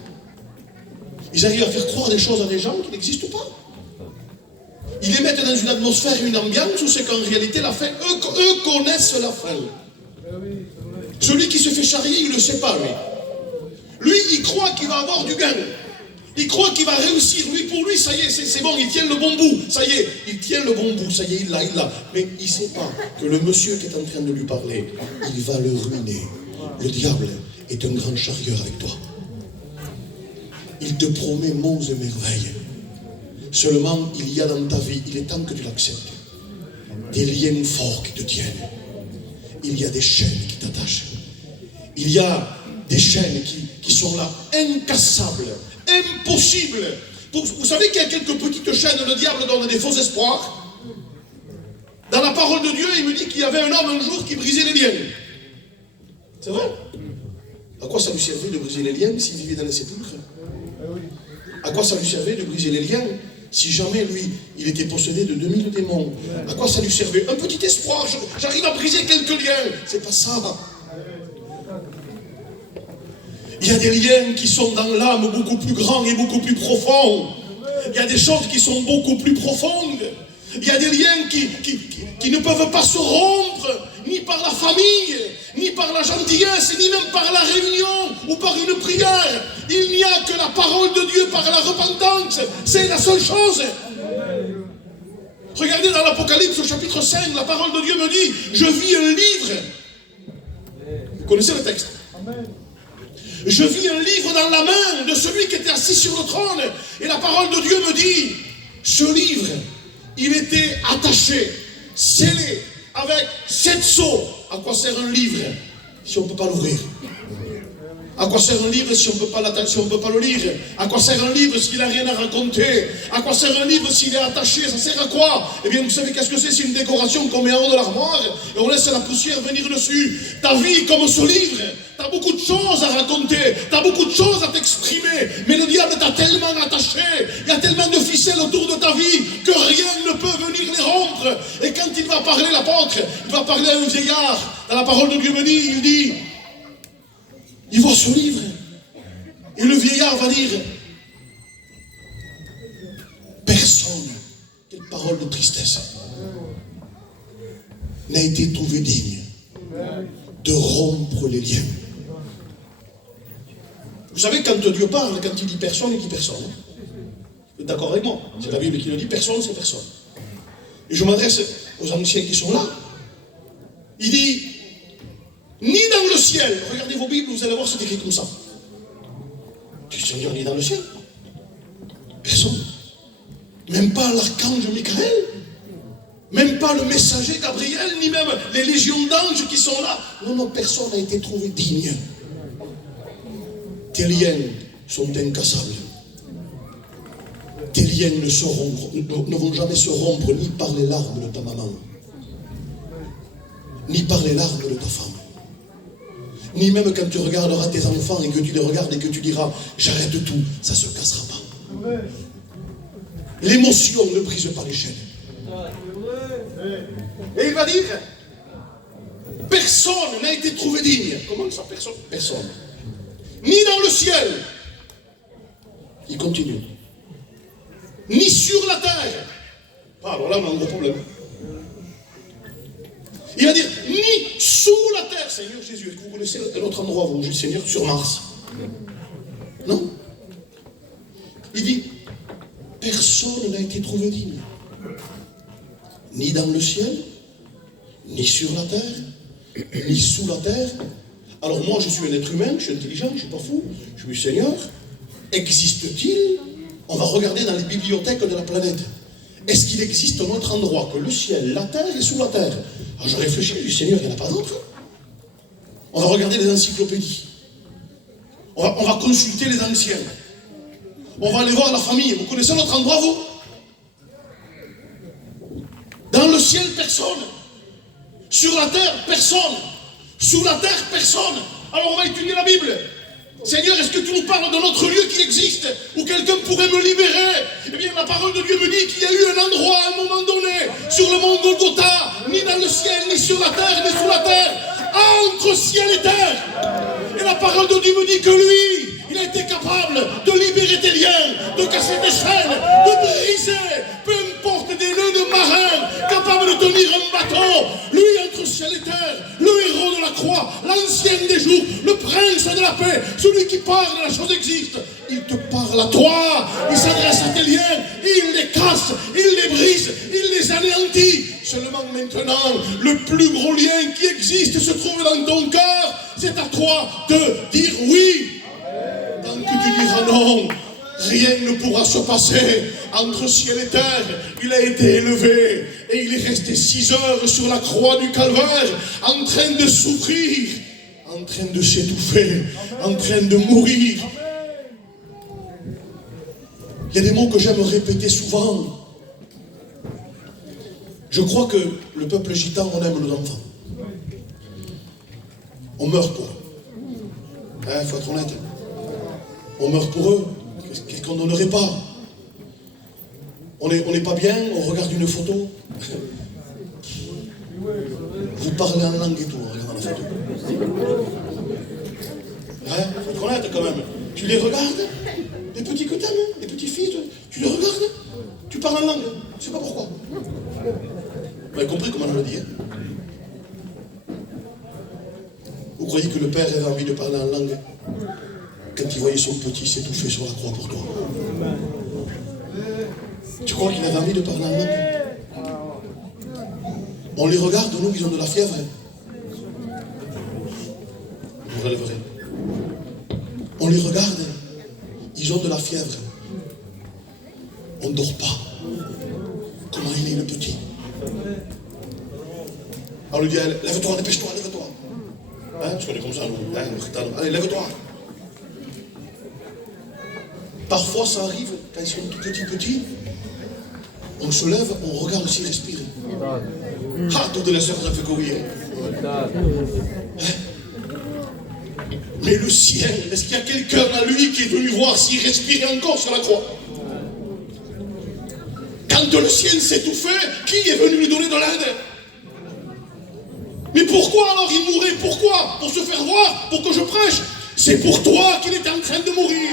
Ils arrivent à faire croire des choses à des gens qui n'existent pas. Ils les mettent dans une atmosphère, une ambiance où c'est qu'en réalité, la fin, eux connaissent la fin. Celui qui se fait charrier, il ne le sait pas, lui. Lui, il croit qu'il va avoir du gain. Il croit qu'il va réussir. Lui, pour lui, ça y est, c'est bon, il tient le bon bout. Ça y est, il tient le bon bout. Ça y est, il l'a. Mais il ne sait pas que le monsieur qui est en train de lui parler, il va le ruiner. Le diable est un grand charrieur avec toi. Il te promet monts et merveilles. Seulement, il y a dans ta vie, il est temps que tu l'acceptes, des liens forts qui te tiennent. Il y a des chaînes qui t'attachent. Il y a des chaînes qui sont là, incassables, impossibles. Vous savez qu'il y a quelques petites chaînes, le diable donne des faux espoirs. Dans la parole de Dieu, il me dit qu'il y avait un homme un jour qui brisait les liens. C'est vrai? À quoi ça lui servait de briser les liens s'il vivait dans les sépulcres? À quoi ça lui servait de briser les liens si jamais lui, il était possédé de 2000 démons? À quoi ça lui servait? Un petit espoir, j'arrive à briser quelques liens. C'est pas ça. Il y a des liens qui sont dans l'âme beaucoup plus grands et beaucoup plus profonds. Il y a des choses qui sont beaucoup plus profondes. Il y a des liens qui ne peuvent pas se rompre, ni par la famille, ni par la gentillesse, ni même par la réunion ou par une prière. Il n'y a que la parole de Dieu par la repentance. C'est la seule chose. Regardez dans l'Apocalypse au chapitre 5, la parole de Dieu me dit, je vis un livre. Vous connaissez le texte? Je vis un livre dans la main de celui qui était assis sur le trône. Et la parole de Dieu me dit, ce livre, il était attaché, scellé, avec 7 sceaux. À quoi sert un livre si on ne peut pas l'ouvrir? À quoi sert un livre si on ne peut pas l'attacher, si on ne peut pas le lire? À quoi sert un livre s'il n'a rien à raconter? À quoi sert un livre s'il est attaché? Ça sert à quoi? Eh bien, vous savez qu'est-ce que c'est? C'est une décoration qu'on met en haut de l'armoire et on laisse la poussière venir dessus. Ta vie comme ce livre, tu as beaucoup de choses à raconter, tu as beaucoup de choses à t'exprimer, mais le diable t'a tellement attaché, il y a tellement de ficelles autour de ta vie que rien ne peut venir les rompre. Et quand il va parler, l'apôtre, il va parler à un vieillard. Dans la parole de Dieu me dit, il dit, il voit ce livre. Et le vieillard va dire, personne, quelle parole de tristesse, n'a été trouvé digne de rompre les liens. Vous savez, quand Dieu parle, quand il dit personne, il dit personne. Vous êtes d'accord avec moi? C'est la Bible qui le dit, personne, c'est personne. Et je m'adresse aux anciens qui sont là. Il dit, ni dans le ciel, regardez vos Bibles, vous allez voir, c'est écrit comme ça. Du Seigneur, ni dans le ciel. Personne. Même pas l'archange Michael, même pas le messager Gabriel, ni même les légions d'anges qui sont là. Non, non, personne n'a été trouvé digne. Tes liens sont incassables. Tes liens ne vont jamais se rompre ni par les larmes de ta maman, ni par les larmes de ta femme. Ni même quand tu regarderas tes enfants et que tu les regardes et que tu diras j'arrête tout, ça ne se cassera pas. L'émotion ne brise pas les chaînes. Et il va dire personne n'a été trouvé digne. Comment ça, personne? Personne. Ni dans le ciel. Il continue. Ni sur la terre. Ah, alors là, on a un gros problème. Il va dire, ni sous la terre, Seigneur Jésus. Est-ce que vous connaissez un autre endroit, vous, Seigneur, sur Mars? Non. Il dit, personne n'a été trouvé digne. Ni dans le ciel, ni sur la terre, ni sous la terre. Alors moi, je suis un être humain, je suis intelligent, je ne suis pas fou, je suis Seigneur. Existe-t-il? On va regarder dans les bibliothèques de la planète. Est-ce qu'il existe un autre endroit que le ciel, la terre et sous la terre? Alors je réfléchis, je dis, Seigneur, il n'y en a pas d'autre. On va regarder les encyclopédies. On va consulter les anciens. On va aller voir la famille. Vous connaissez notre endroit, vous? Dans le ciel, personne. Sur la terre, personne. Sous la terre, personne. Alors on va étudier la Bible. Seigneur, est-ce que tu nous parles de notre lieu qui existe, où quelqu'un pourrait me libérer? Eh bien, la parole de Dieu me dit qu'il y a eu un endroit à un moment donné, sur le mont Golgotha, ni dans le ciel, ni sur la terre, ni sous la terre, entre ciel et terre. Et la parole de Dieu me dit que lui, il a été capable de libérer tes liens, de casser tes chaînes, de briser, peu importe des nœuds de marins, capable de tenir un bateau. Lui, entre ciel et terre, le héros de la croix, l'ancien des jours, le prince de la paix, celui qui parle de la chose existe. Il te parle à toi, il s'adresse à tes liens, il les casse, il les brise, il les anéantit. Seulement maintenant, le plus gros lien qui existe se trouve dans ton cœur. C'est à toi de dire oui. Tant que tu diras non, rien ne pourra se passer. Entre ciel et terre, il a été élevé et il est resté 6 heures sur la croix du Calvaire, en train de souffrir, en train de s'étouffer, en train de mourir. Il y a des mots que j'aime répéter souvent. Je crois que le peuple gitan, on aime nos enfants. On meurt pour eux. Il faut être honnête. On meurt pour eux. Qu'est-ce qu'on n'aurait pas? On n'est pas bien, on regarde une photo. Vous parlez en langue et tout en regardant la photo. Hein, faut être honnête quand même. Tu les regardes, les petits que t'aimes, les petites filles, tu les regardes, tu parles en langue, je sais pas pourquoi. Vous avez compris comment on le dit, hein? Vous croyez que le père avait envie de parler en langue quand il voyait son petit s'étouffer sur la croix pour toi? Tu crois qu'il avait envie de parler en langue? On les regarde, nous, ils ont de la fièvre. Vous relèverez. On les regarde, ils ont de la fièvre. On ne dort pas. Comment il est le petit? On lui dit, lève-toi, dépêche-toi, lève-toi. Hein, parce qu'on est comme ça, nous. Hein, allez, lève-toi. Parfois, ça arrive, quand ils sont tout petits, on se lève, on regarde s'ils respirent. Ah, toutes les sœurs, ça fait courir. Hein? Mais le sien, est-ce qu'il y a quelqu'un à lui qui est venu voir s'il respirait encore sur la croix? Quand le sien s'étouffait, qui est venu lui donner de l'aide? Mais pourquoi alors il mourait? Pourquoi? Pour se faire voir, pour que je prêche? C'est pour toi qu'il était en train de mourir.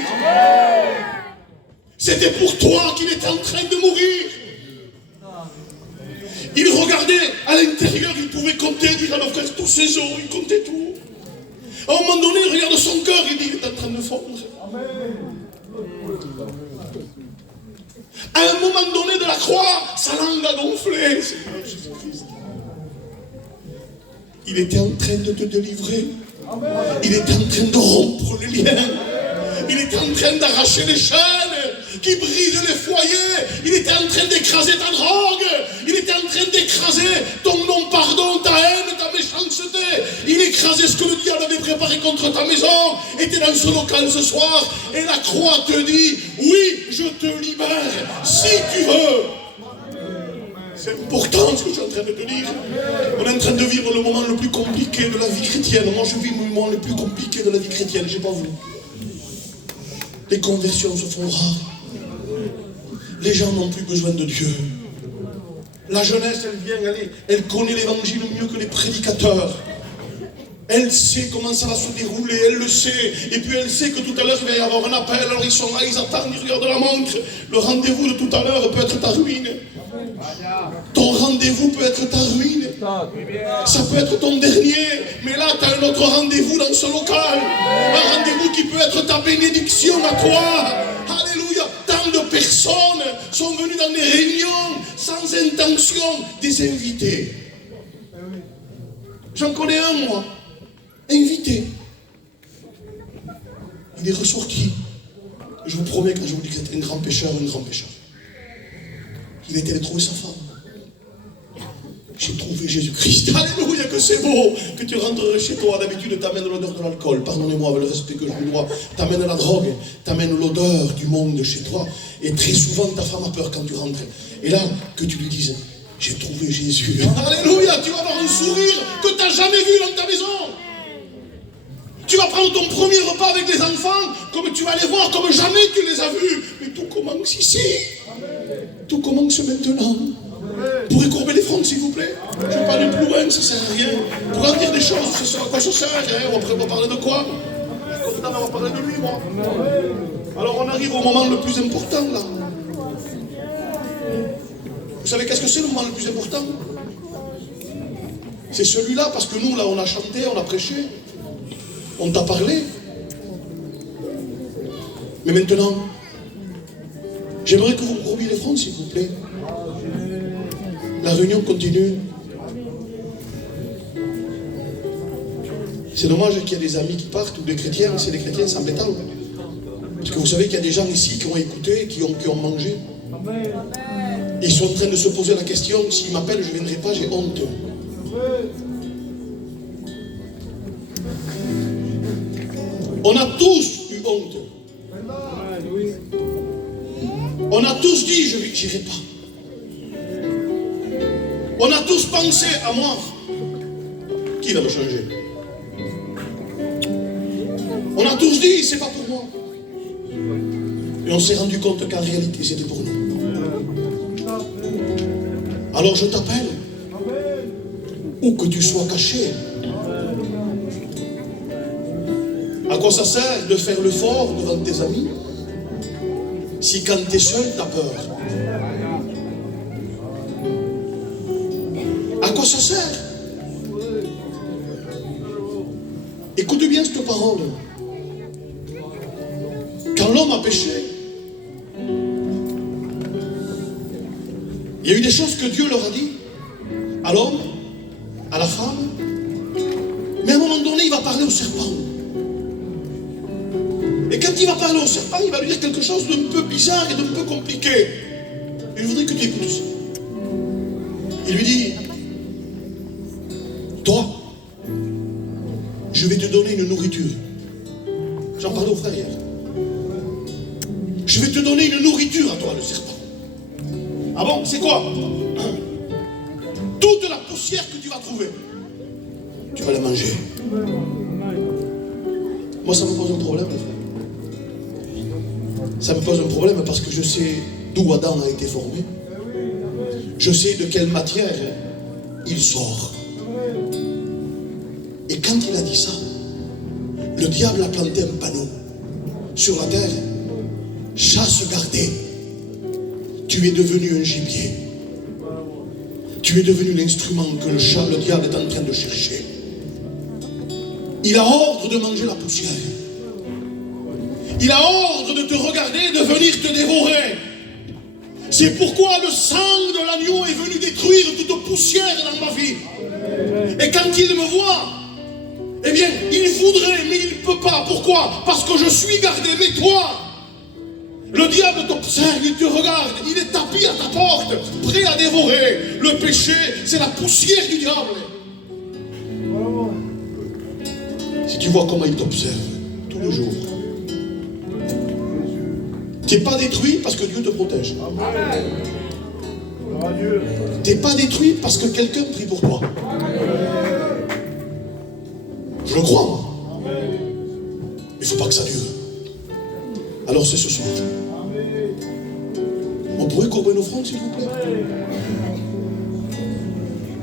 C'était pour toi qu'il était en train de mourir. Il regardait à l'intérieur, il pouvait compter, dire à nos frères tous ses os, il comptait tout. À un moment donné, il regarde son cœur, il dit, il est en train de fondre. À un moment donné de la croix, sa langue a gonflé. Seigneur Jésus-Christ. Il était en train de te délivrer. Il était en train de rompre les liens. Il était en train d'arracher les chaînes qui brisent les foyers. Il était en train d'écraser ta drogue. Il était en train d'écraser ton non-pardon, ta haine, ta méchanceté. Il écrasait ce que le diable avait préparé contre ta maison. Et tu es dans ce local ce soir. Et la croix te dit, oui, je te libère. Si tu veux. C'est important ce que je suis en train de te dire. On est en train de vivre le moment le plus compliqué de la vie chrétienne. Moi, je vis le moment le plus compliqué de la vie chrétienne. Je ne sais pas vous. Les conversions se font rares. Les gens n'ont plus besoin de Dieu. La jeunesse, elle vient, elle connaît l'évangile mieux que les prédicateurs. Elle sait comment ça va se dérouler, elle le sait. Et puis elle sait que tout à l'heure, il va y avoir un appel. Alors ils sont là, ils attendent, ils regardent la montre. Le rendez-vous de tout à l'heure peut être ta ruine. Ton rendez-vous peut être ta ruine. Ça peut être ton dernier. Mais là, tu as un autre rendez-vous dans ce local. Un rendez-vous qui peut être ta bénédiction à toi. Alléluia. Tant de personnes sont venues dans des réunions sans intention, des invités. J'en connais un, moi. Invité. Il est ressorti. Je vous promets, quand je vous dis que c'était un grand pécheur, il était allé trouver sa femme. J'ai trouvé Jésus-Christ. Alléluia, que c'est beau. Que tu rentres chez toi. D'habitude, t'amènes l'odeur de l'alcool. Pardonnez-moi avec le respect que je vous dois. T'amènes la drogue. T'amènes l'odeur du monde chez toi. Et très souvent, ta femme a peur quand tu rentres. Et là, que tu lui dises, j'ai trouvé Jésus. Alléluia, tu vas avoir un sourire que tu n'as jamais vu dans ta maison. Tu vas prendre ton premier repas avec les enfants, comme tu vas les voir comme jamais tu les as vus. Mais tout commence ici. Tout commence maintenant. Vous pourrez courber les fronts, s'il vous plaît. Je ne vais pas aller plus loin, ça ne sert à rien. Pour en dire des choses, ce sera à quoi ça sert. On va parler de quoi? On va parler de lui, moi. Alors on arrive au moment le plus important, là. Vous savez qu'est-ce que c'est le moment le plus important? C'est celui-là, parce que nous, là, on a chanté, on a prêché. On t'a parlé. Mais maintenant, j'aimerais que vous me courbiez les fronts, s'il vous plaît. La réunion continue. C'est dommage qu'il y ait des amis qui partent ou des chrétiens. C'est des chrétiens, c'est embêtant. Parce que vous savez qu'il y a des gens ici qui ont écouté, qui ont mangé. Et ils sont en train de se poser la question, s'ils m'appellent, je ne viendrai pas, j'ai honte. On a tous eu honte. On a tous dit, je n'irai pas. On a tous pensé à moi. Qui va me changer? On a tous dit, c'est pas pour moi. Et on s'est rendu compte qu'en réalité, c'était pour nous. Alors je t'appelle. Où que tu sois caché. À quoi ça sert de faire le fort devant tes amis si quand tu es seul, tu as peur? À quoi ça sert? Écoute bien cette parole. Quand l'homme a péché, il y a eu des choses que Dieu leur a dit à l'homme, à la femme, mais à un moment donné, il va parler au serpent. Et quand il va parler au serpent, il va lui dire quelque chose d'un peu bizarre et d'un peu compliqué. Et je voudrais que tu écoutes ça. Il lui dit, toi, je vais te donner une nourriture. J'en parlais au frère hier. Je vais te donner une nourriture à toi, le serpent. Ah bon, c'est quoi? Toute la poussière que tu vas trouver, tu vas la manger. Moi, ça me pose un problème, frère. Ça me pose un problème parce que je sais d'où Adam a été formé. Je sais de quelle matière il sort. Et quand il a dit ça, le diable a planté un panneau sur la terre. Chasse gardée. Tu es devenu un gibier. Tu es devenu l'instrument que le diable est en train de chercher. Il a ordre de manger la poussière. Il a ordre de te regarder et de venir te dévorer. C'est pourquoi le sang de l'agneau est venu détruire toute poussière dans ma vie. Et quand il me voit, eh bien, il voudrait, mais il ne peut pas. Pourquoi? Parce que je suis gardé. Mais toi, le diable t'observe, il te regarde, il est tapis à ta porte, prêt à dévorer. Le péché, c'est la poussière du diable. Si tu vois comment il t'observe tous les jours, tu n'es pas détruit parce que Dieu te protège. Tu n'es pas détruit parce que quelqu'un prie pour toi. Je le crois, moi. Il ne faut pas que ça dure. Alors c'est ce soir. On pourrait courber nos fronts, s'il vous plaît.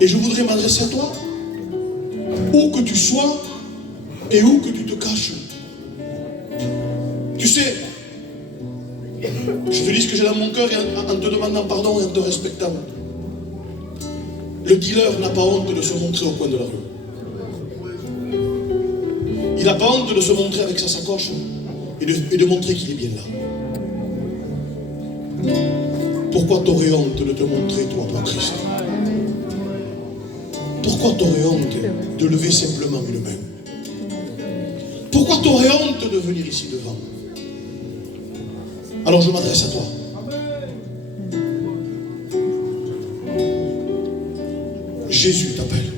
Et je voudrais m'adresser à toi, où que tu sois et où que tu te caches. Tu sais, je te dis ce que j'ai dans mon cœur en te demandant pardon et en te respectant. Le dealer n'a pas honte de se montrer au coin de la rue. Il n'a pas honte de se montrer avec sa sacoche et de montrer qu'il est bien là. Pourquoi t'aurais honte de te montrer, toi, pour Christ? Pourquoi t'aurais honte de lever simplement une main? Pourquoi t'aurais honte de venir ici devant? Alors je m'adresse à toi. Jésus t'appelle.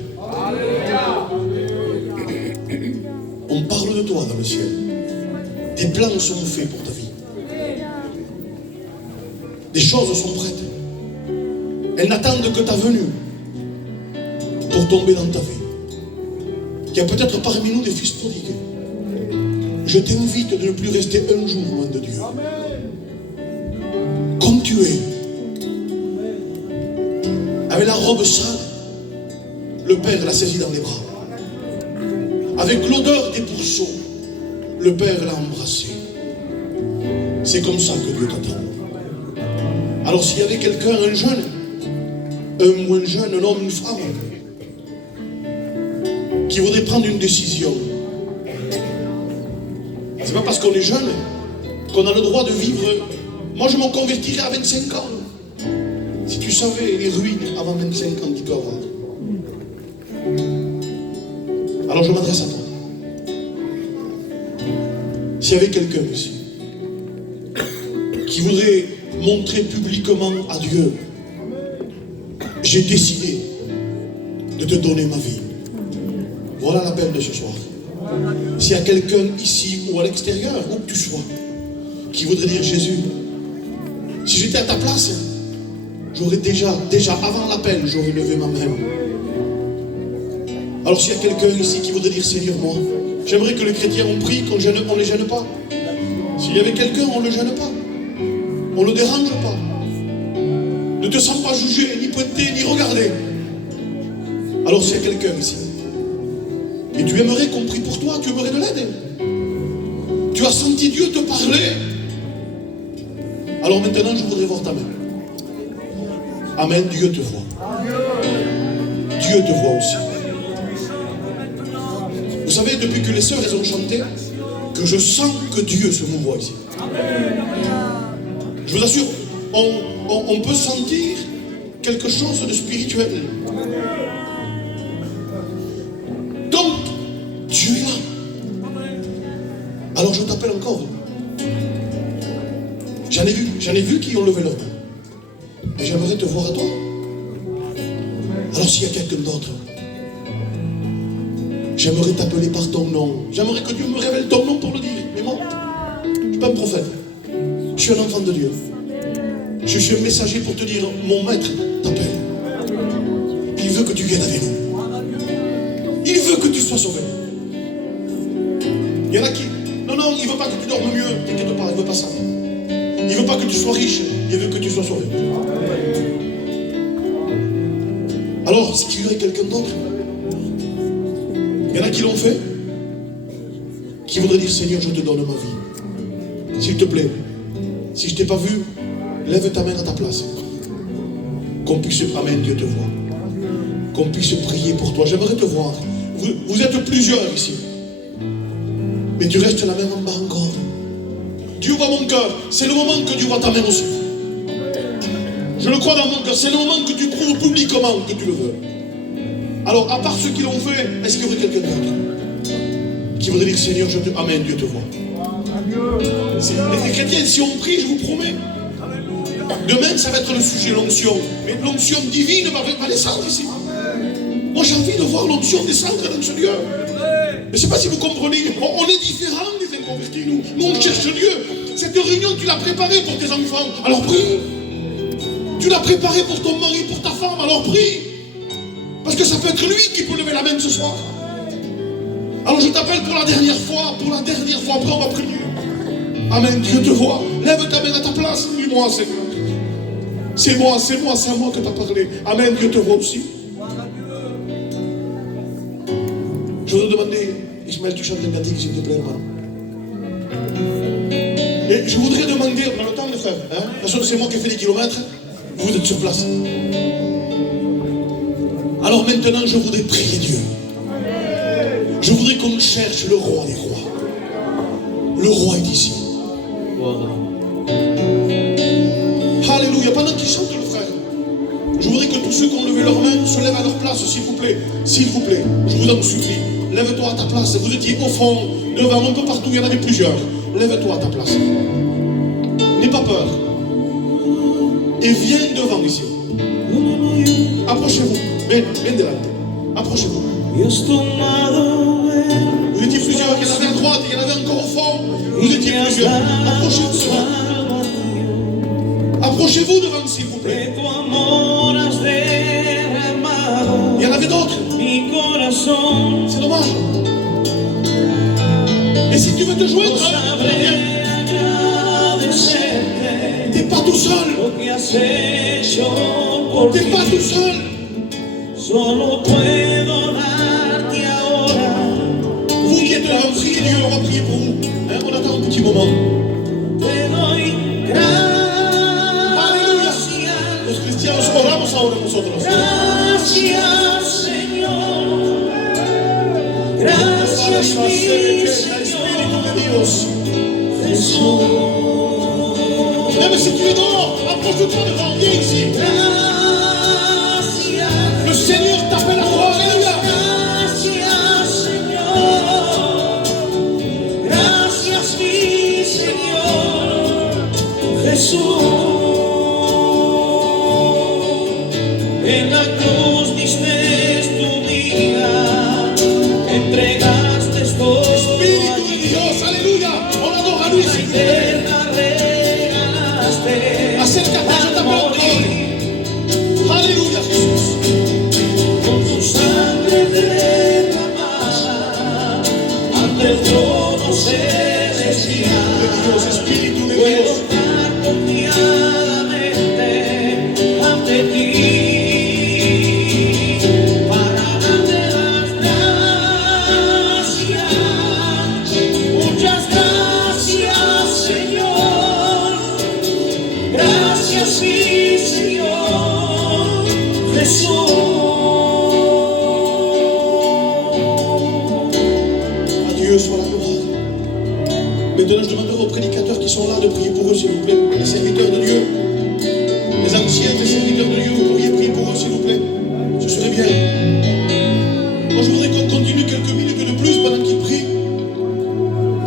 On parle de toi dans le ciel. Tes plans sont faits pour ta vie. Des choses sont prêtes. Elles n'attendent que ta venue pour tomber dans ta vie. Il y a peut-être parmi nous des fils prodigues. Je t'invite de ne plus rester un jour loin de Dieu. Comme tu es, avec la robe sale, le Père l'a saisi dans les bras. Avec l'odeur des pourceaux, le Père l'a embrassé. C'est comme ça que Dieu t'attend. Alors s'il y avait quelqu'un, un jeune, un moins jeune, un homme, une femme, qui voudrait prendre une décision, c'est pas parce qu'on est jeune qu'on a le droit de vivre. Moi je m'en convertirais à 25 ans. Si tu savais les ruines avant 25 ans qu'il peut avoir. Alors je m'adresse à toi. S'il y avait quelqu'un ici qui voudrait montrer publiquement à Dieu, j'ai décidé de te donner ma vie. Voilà l'appel de ce soir. S'il y a quelqu'un ici ou à l'extérieur, où que tu sois, qui voudrait dire Jésus, si j'étais à ta place, j'aurais déjà avant l'appel, j'aurais levé ma main. Alors s'il y a quelqu'un ici qui voudrait dire Seigneur, moi, j'aimerais que les chrétiens ont pris, qu'on ne les gêne pas. S'il y avait quelqu'un, on ne le gêne pas. On ne le dérange pas. Ne te sens pas jugé, ni pointé, ni regardé. Alors s'il y a quelqu'un ici, et tu aimerais qu'on prie pour toi, tu aimerais de l'aide, Tu as senti Dieu te parler. Alors maintenant, je voudrais voir ta main. Amen, Dieu te voit. Dieu te voit aussi. Vous savez, depuis que les sœurs elles ont chanté, que je sens que Dieu se mouvoit ici. Je vous assure, on peut sentir quelque chose de spirituel. Donc, Dieu est là. Alors je t'appelle encore. J'en ai vu qui ont levé leur main. Mais j'aimerais te voir à toi. Alors s'il y a quelqu'un d'autre, j'aimerais t'appeler par ton nom. J'aimerais que Dieu me révèle ton nom pour le dire. Mais moi, je ne suis pas un prophète. Je suis un enfant de Dieu. Je suis un messager pour te dire, mon maître t'appelle. Il veut que tu viennes avec nous. Il veut que tu sois sauvé. Il y en a qui... Non, il ne veut pas que tu dormes mieux. T'inquiète pas, il ne veut pas ça. Il ne veut pas que tu sois riche. Il veut que tu sois sauvé. Alors, si tu veux quelqu'un d'autre, il y en a qui l'ont fait, qui voudraient dire, Seigneur, je te donne ma vie. S'il te plaît, si je ne t'ai pas vu, lève ta main à ta place. Qu'on puisse, amen, Dieu te voit. Qu'on puisse prier pour toi. J'aimerais te voir. Vous êtes plusieurs ici. Mais tu restes la main en bas encore. Dieu voit mon cœur. C'est le moment que Dieu voit ta main aussi. Je le crois dans mon cœur. C'est le moment que tu prouves publiquement que tu le veux. Alors, à part ceux qui l'ont fait, est-ce qu'il y aurait quelqu'un d'autre qui voudrait dire, Seigneur, je te... Amen, Dieu te voit. Les chrétiens, si on prie, je vous promets, demain, ça va être le sujet, l'onction. Mais l'onction divine va descendre ici. Moi, j'ai envie de voir l'onction descendre dans ce lieu. Mais je ne sais pas si vous comprenez, on est différents les inconvertis, nous. Nous, on cherche Dieu. Cette réunion, tu l'as préparée pour tes enfants. Alors prie. Tu l'as préparée pour ton mari, pour ta femme. Alors prie. Parce que ça peut être lui qui peut lever la main ce soir. Alors je t'appelle pour la dernière fois. Pour la dernière fois, après on va prier. Amen, Dieu te voit. Lève ta main à ta place. Dis-moi, Seigneur. C'est moi, c'est à moi que tu as parlé. Amen, Dieu te voit aussi. Je voudrais demander, Ismaël, tu chantes un cantique, s'il te plaît, hermano. Et je voudrais demander, on a le temps, les frères, hein? De toute façon, c'est moi qui ai fait les kilomètres, vous êtes sur place. Alors maintenant, je voudrais prier Dieu. Je voudrais qu'on cherche le roi des rois. Le roi est ici. Alléluia. Pendant qu'ils chantent, le frère, je voudrais que tous ceux qui ont levé leurs mains se lèvent à leur place, s'il vous plaît. S'il vous plaît, je vous en supplie. Lève-toi à ta place. Vous étiez au fond, devant, un peu partout, il y en avait plusieurs. Lève-toi à ta place. N'aie pas peur. Et viens devant ici. Approchez-vous. Viens de là. Approchez-vous. Vous étiez plusieurs. Il y en avait à droite, il y en avait encore au fond. Vous étiez plusieurs. Approchez-vous devant. Approchez-vous devant, s'il vous plaît. Il y en avait d'autres. C'est dommage. Et si tu veux te joindre, t'es pas tout seul. T'es pas tout seul. Vous qui êtes là, priez Dieu, on va prier pour vous. Hein, on attend un petit moment. Alléluia. Los cristianos oramos ahora nosotros. Gracias, mi Señor. Même si tu es dehors, approche-toi devant, viens ici. Le Seigneur t'appelle à toi, alléluia. Gracias, Señor. Gracias, mi Señor. Jesús. En la cruz diste tu vida. Entregaste todo. Espíritu de Dios, aleluya. On adore à lui, s'il vous plaît. Acércate, je t'appelle encore. Alléluia, Jesús. Con tu sangre derramada ante el trono celestial. Dios, Espíritu de Puedo Dios. estar confiadamente ante ti. Muchas gracias. À Dieu soit la gloire. Maintenant, je demanderai aux prédicateurs qui sont là de prier pour eux, s'il vous plaît. Les serviteurs de Dieu, les anciens des serviteurs de Dieu, vous pourriez prier pour eux, s'il vous plaît. Ce serait bien. Moi, je voudrais qu'on continue quelques minutes de plus pendant qu'ils prient.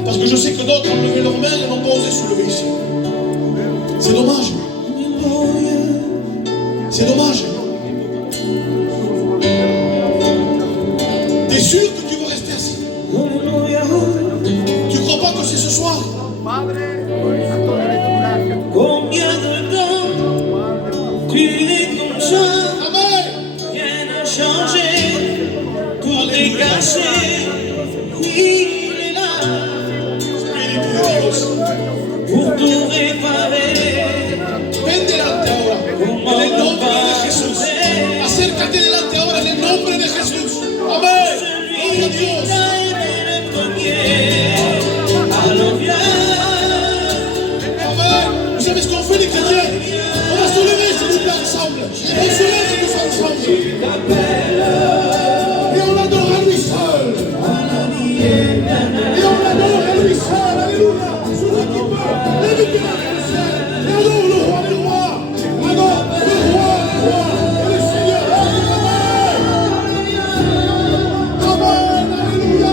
Parce que je sais que d'autres ont levé leurs mains et n'ont pas osé soulever ici. C'est dommage. C'est dommage. T'es sûr que tu veux rester assis? Tu crois pas que c'est ce soir? Combien de temps tu es comme ça? Amen. Rien n'a changé, tout est cassé. Oui, il est là pour tout réparer. Ven delante ahora, en el nombre de Jesús. Acércate delante ahora en el nombre de Jesús. Amén. Gloria a Dios. Amen. Vous savez ce qu'on fait les chrétiens? On va se lever s'il vous plaît ensemble. On se lève tous ensemble. Et on adore à lui seul. Et on adore à lui seul. Alléluia. Celui qui peut éviter la ciel. Et adore le roi des rois. Adore le roi des rois. Et le Seigneur. Amen. Alléluia.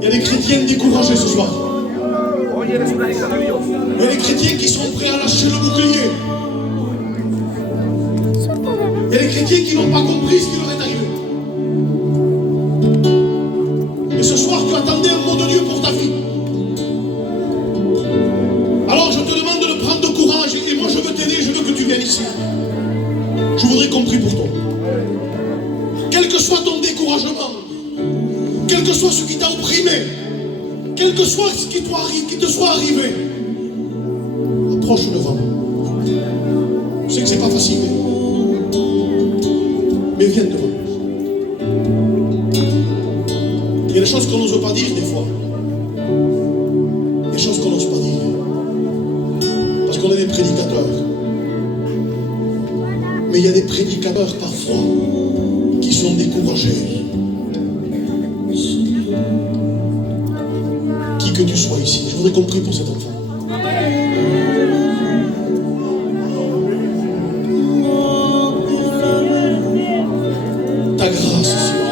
Il y a des chrétiens découragés ce soir. Hoy eres una hija de Dios. Il y a des chrétiens qui sont prêts à lâcher le bouclier. Il y a des chrétiens qui n'ont pas compris ce qui leur est arrivé. Et ce soir, tu attendais un mot de Dieu pour ta vie. Alors je te demande de prendre courage. Et moi, je veux t'aider, je veux que tu viennes ici. Je voudrais qu'on prie pour toi. Quel que soit ton découragement, quel que soit ce qui t'a opprimé, quel que soit ce qui te soit arrivé, approche devant moi. Je sais que c'est pas facile, mais viens devant moi. Il y a des choses qu'on n'ose pas dire des fois. Des choses qu'on n'ose pas dire. Parce qu'on est des prédicateurs. Mais il y a des prédicateurs parfois qui sont découragés. Qui que tu sois ici, je voudrais qu'on prie pour cet enfant. Ta grâce, Seigneur.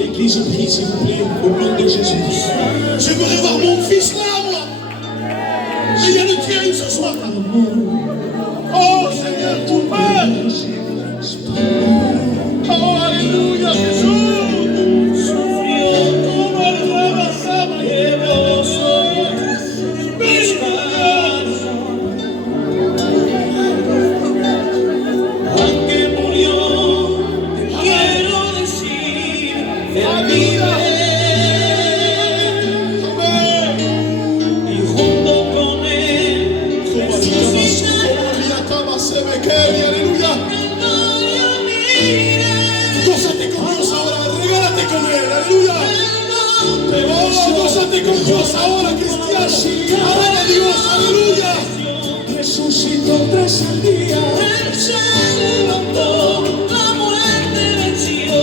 L'église prie, s'il vous plaît, au nom de Jésus. J'aimerais voir mon fils là, moi. Mais il y a le tien ce soir. Oh Seigneur, tout Père. Oh, alléluia, Jésus. Con Dios ahora, cristiano. Adora a Dios, aleluya. Resucitó tras el día. Él se levantó, la muerte venció.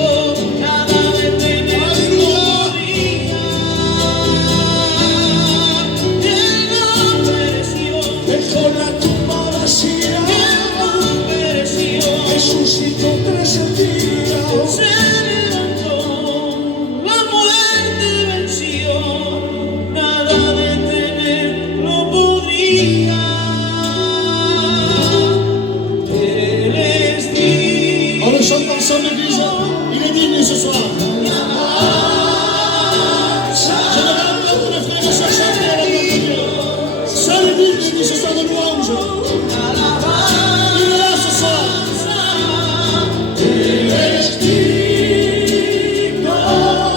Nada detenido. Él no pereció. Dejó la tumba vacía. Él no pereció. Resucitó tras el día. Se levantó, la muerte venció. Chante ensemble l'église, il est digne ce soir. Je vais entendre les frères et sœurs chanter à la gloire de Dieu. Seul est digne ce soir de louange. Il est là ce soir. Il est digne. Alors.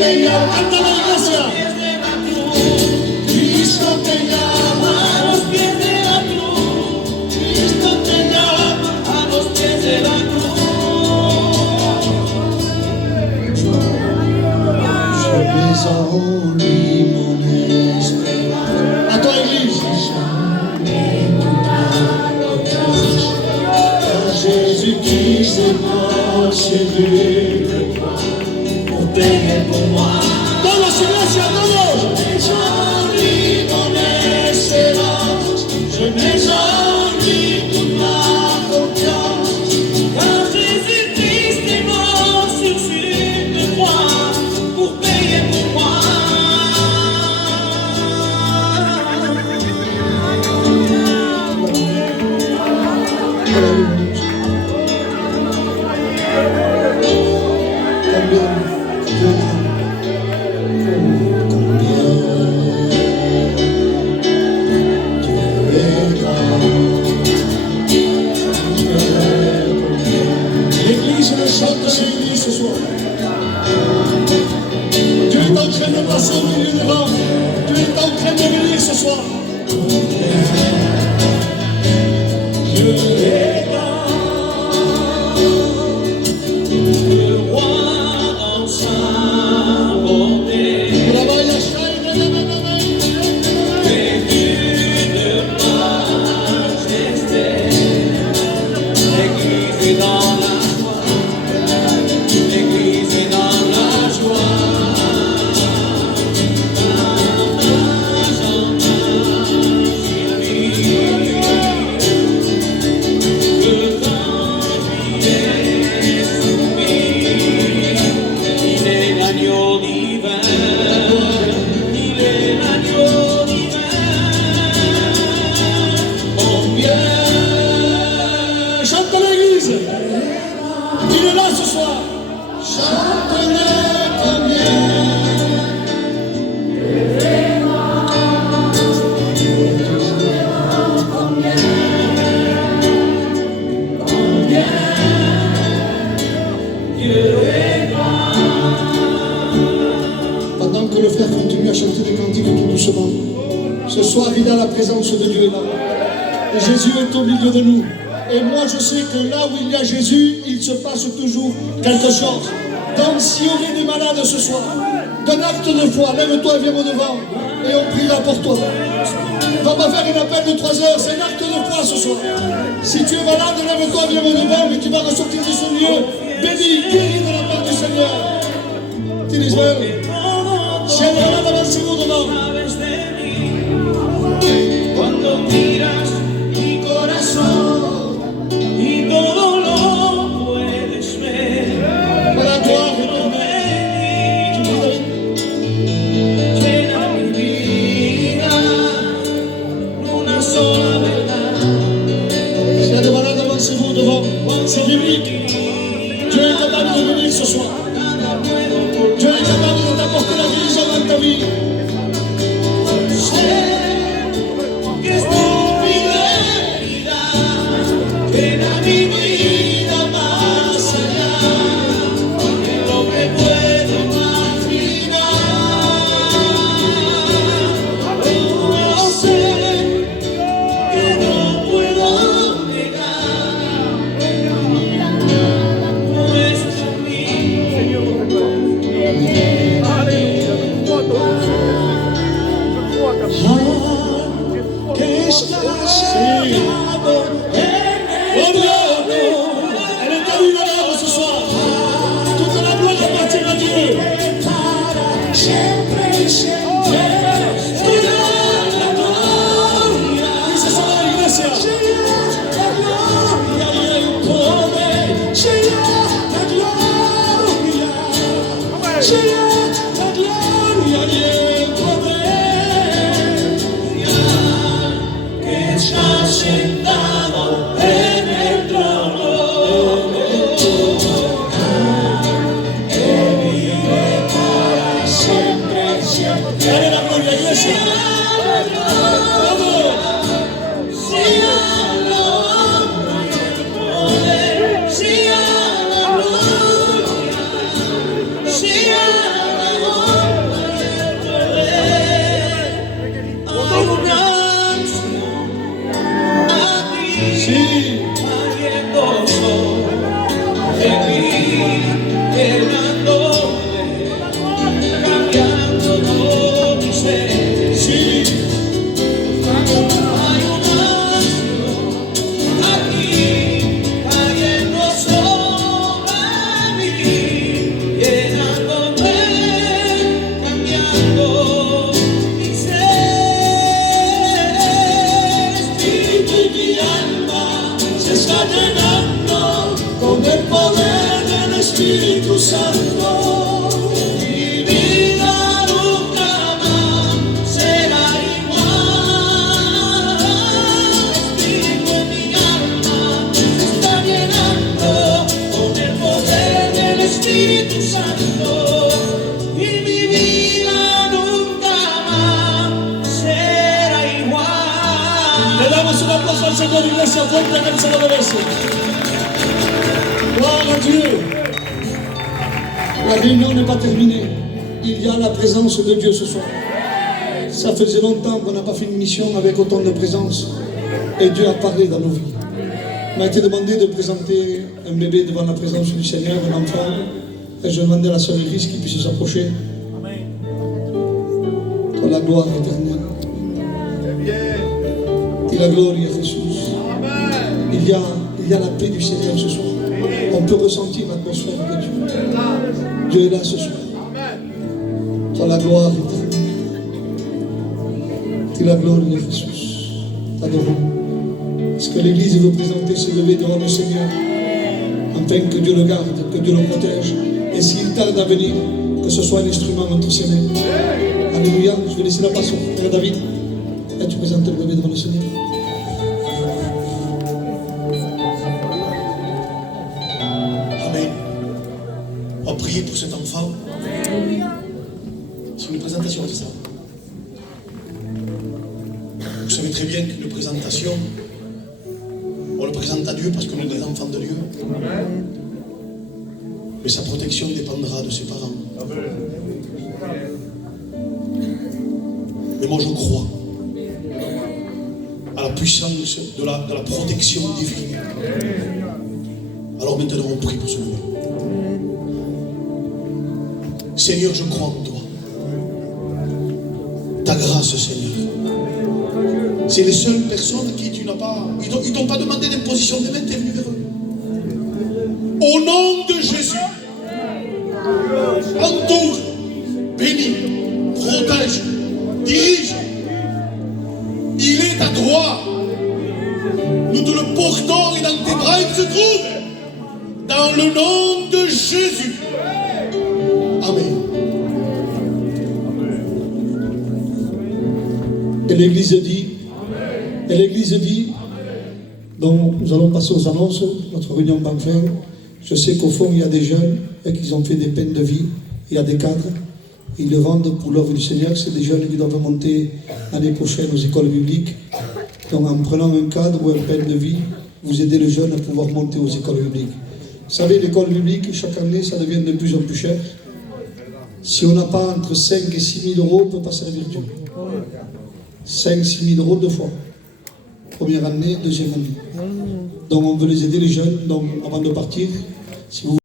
Canta la iglesia. Cristo te llama a los pies de la cruz. Cristo te llama a los pies de la cruz. Je vais en lui mon espérance. À toi l'église. Car Jésus-Christ est mort chez lui. Pour moi. Todos, iglesia, todos. Je mets en lui mon espérance. Je mets en lui toute ma confiance. Car Jésus-Christ est mort sur une croix pour payer pour moi. L'église me chante sur l'église ce soir. Dieu est en train de passer au milieu des rangs. Dieu est en train de venir ce soir. Dieu est là. Le roi dans sa bonté. Dans la joie, l'église est dans la joie. ce soir. Chante-le combien. Pendant que le frère continue à chanter des cantiques tout doucement, ce soir, il a la présence de Dieu là. Et Jésus est au milieu de nous. Et moi, je sais que là où il y a Jésus, il se passe toujours quelque chose. Donc, s'il y aurait des malades ce soir, d'un acte de foi, lève-toi et viens au devant. Et on priera pour toi. On va pas faire un appel de 3 heures, c'est un acte de foi ce soir. Si tu es malade, lève-toi et viens au devant, mais tu vas ressortir de ce lieu béni, guéri de la part du Seigneur. Tienes Israël. Si elle est malade, avancez-vous devant. Cuando miras mi corazón y todo lo puedes ver, Para toi, llena mi vida una sola verdad. s'il y a des malades, avancez-vous devant. C'est biblique. Dieu est capable de venir ce soir. Dieu est capable de t'apporter la guérison dans ta vie. Que es tu fidelidad, llena mi vida más allá de lo que puedo imaginar. Oh, sé que no puedo negar, no es en mí. Que estás llamado en el trono. Elle est à lui l'honneur ce soir. Toute la gloire appartient à Dieu. Para siempre y siempre. Toda la gloria. Dice eso la iglesia. La gloria y el poder. La gloria. La gloria y el poder. Que estás sentado en el trono, que vive para siempre, siempre. Dale la gloria, iglesia. Sí a la honra y el poder, sí a la gloria, sí a la honra y el poder. Hay una Sí. Ariendoso de mí, llenándome, cambiando todo mi ser. Sí. Hay una aquí, cayendo sobre mí, llenándome, cambiando mi ser. Espíritu y mi alma se está llenando con el poder del Espíritu Santo. Mi vida nunca más será igual. Espíritu en mi alma se está llenando con el poder del Espíritu Santo. Y mi vida nunca más será igual. Le damos un aplauso al Señor, iglesia, fuerte que Él se lo merece. Gloire à Dieu. La réunion n'est pas terminée. Il y a la présence de Dieu ce soir. Ça faisait longtemps qu'on n'a pas fait une mission avec autant de présence. Et Dieu a parlé dans nos vies. Il m'a été demandé de présenter un bébé devant la présence du Seigneur, un enfant. Et je demandais à la sœur Iris qu'il puisse s'approcher. Pour la gloire éternelle. Et la gloire à Jésus. Il y a la paix du Seigneur ce soir. On peut ressentir l'atmosphère de Dieu. Dieu est là ce soir. Pour la gloire éternelle. Et la gloire à Jésus. T'adorons. Est-ce que l'Église veut présenter ce bébé devant le Seigneur, afin que Dieu le garde, que Dieu le protège, et s'il tarde à venir, que ce soit un instrument entre ses mains. Alléluia. Je vais laisser la place au frère David. Et tu présentes le bébé devant le Seigneur. Amen. prier pour cet enfant. C'est une présentation, c'est ça. Vous savez très bien qu'une présentation, on le présente à Dieu parce qu'on est des enfants de Dieu. Mais sa protection dépendra de ses parents. Mais moi je crois à la puissance de la protection divine. Alors maintenant on prie pour ce moment. Seigneur, je crois en toi. Ta grâce, Seigneur. C'est les seules personnes à qui tu n'as pas... Ils t'ont pas demandé d'imposition de main, tu es venu vers eux. Au nom de Jésus, entoure, bénis, protège, dirige. Il est à toi. Nous te le portons et dans tes bras il se trouve. Dans le nom de Jésus. Amen. Et l'Église dit, donc nous allons passer aux annonces, notre réunion va faire. Je sais qu'au fond, il y a des jeunes et qu'ils ont fait des peines de vie. Il y a des cadres. Ils le vendent pour l'œuvre du Seigneur. C'est des jeunes qui doivent monter l'année prochaine aux écoles bibliques. Donc en prenant un cadre ou une peine de vie, vous aidez les jeunes à pouvoir monter aux écoles bibliques. Vous savez, l'école biblique, chaque année, ça devient de plus en plus cher. Si on n'a pas entre 5 et 6 000 euros, on ne peut pas servir Dieu. 5 6 000 euros 2 fois. Première année, deuxième année. Donc on veut les aider les jeunes. Donc avant de partir, si vous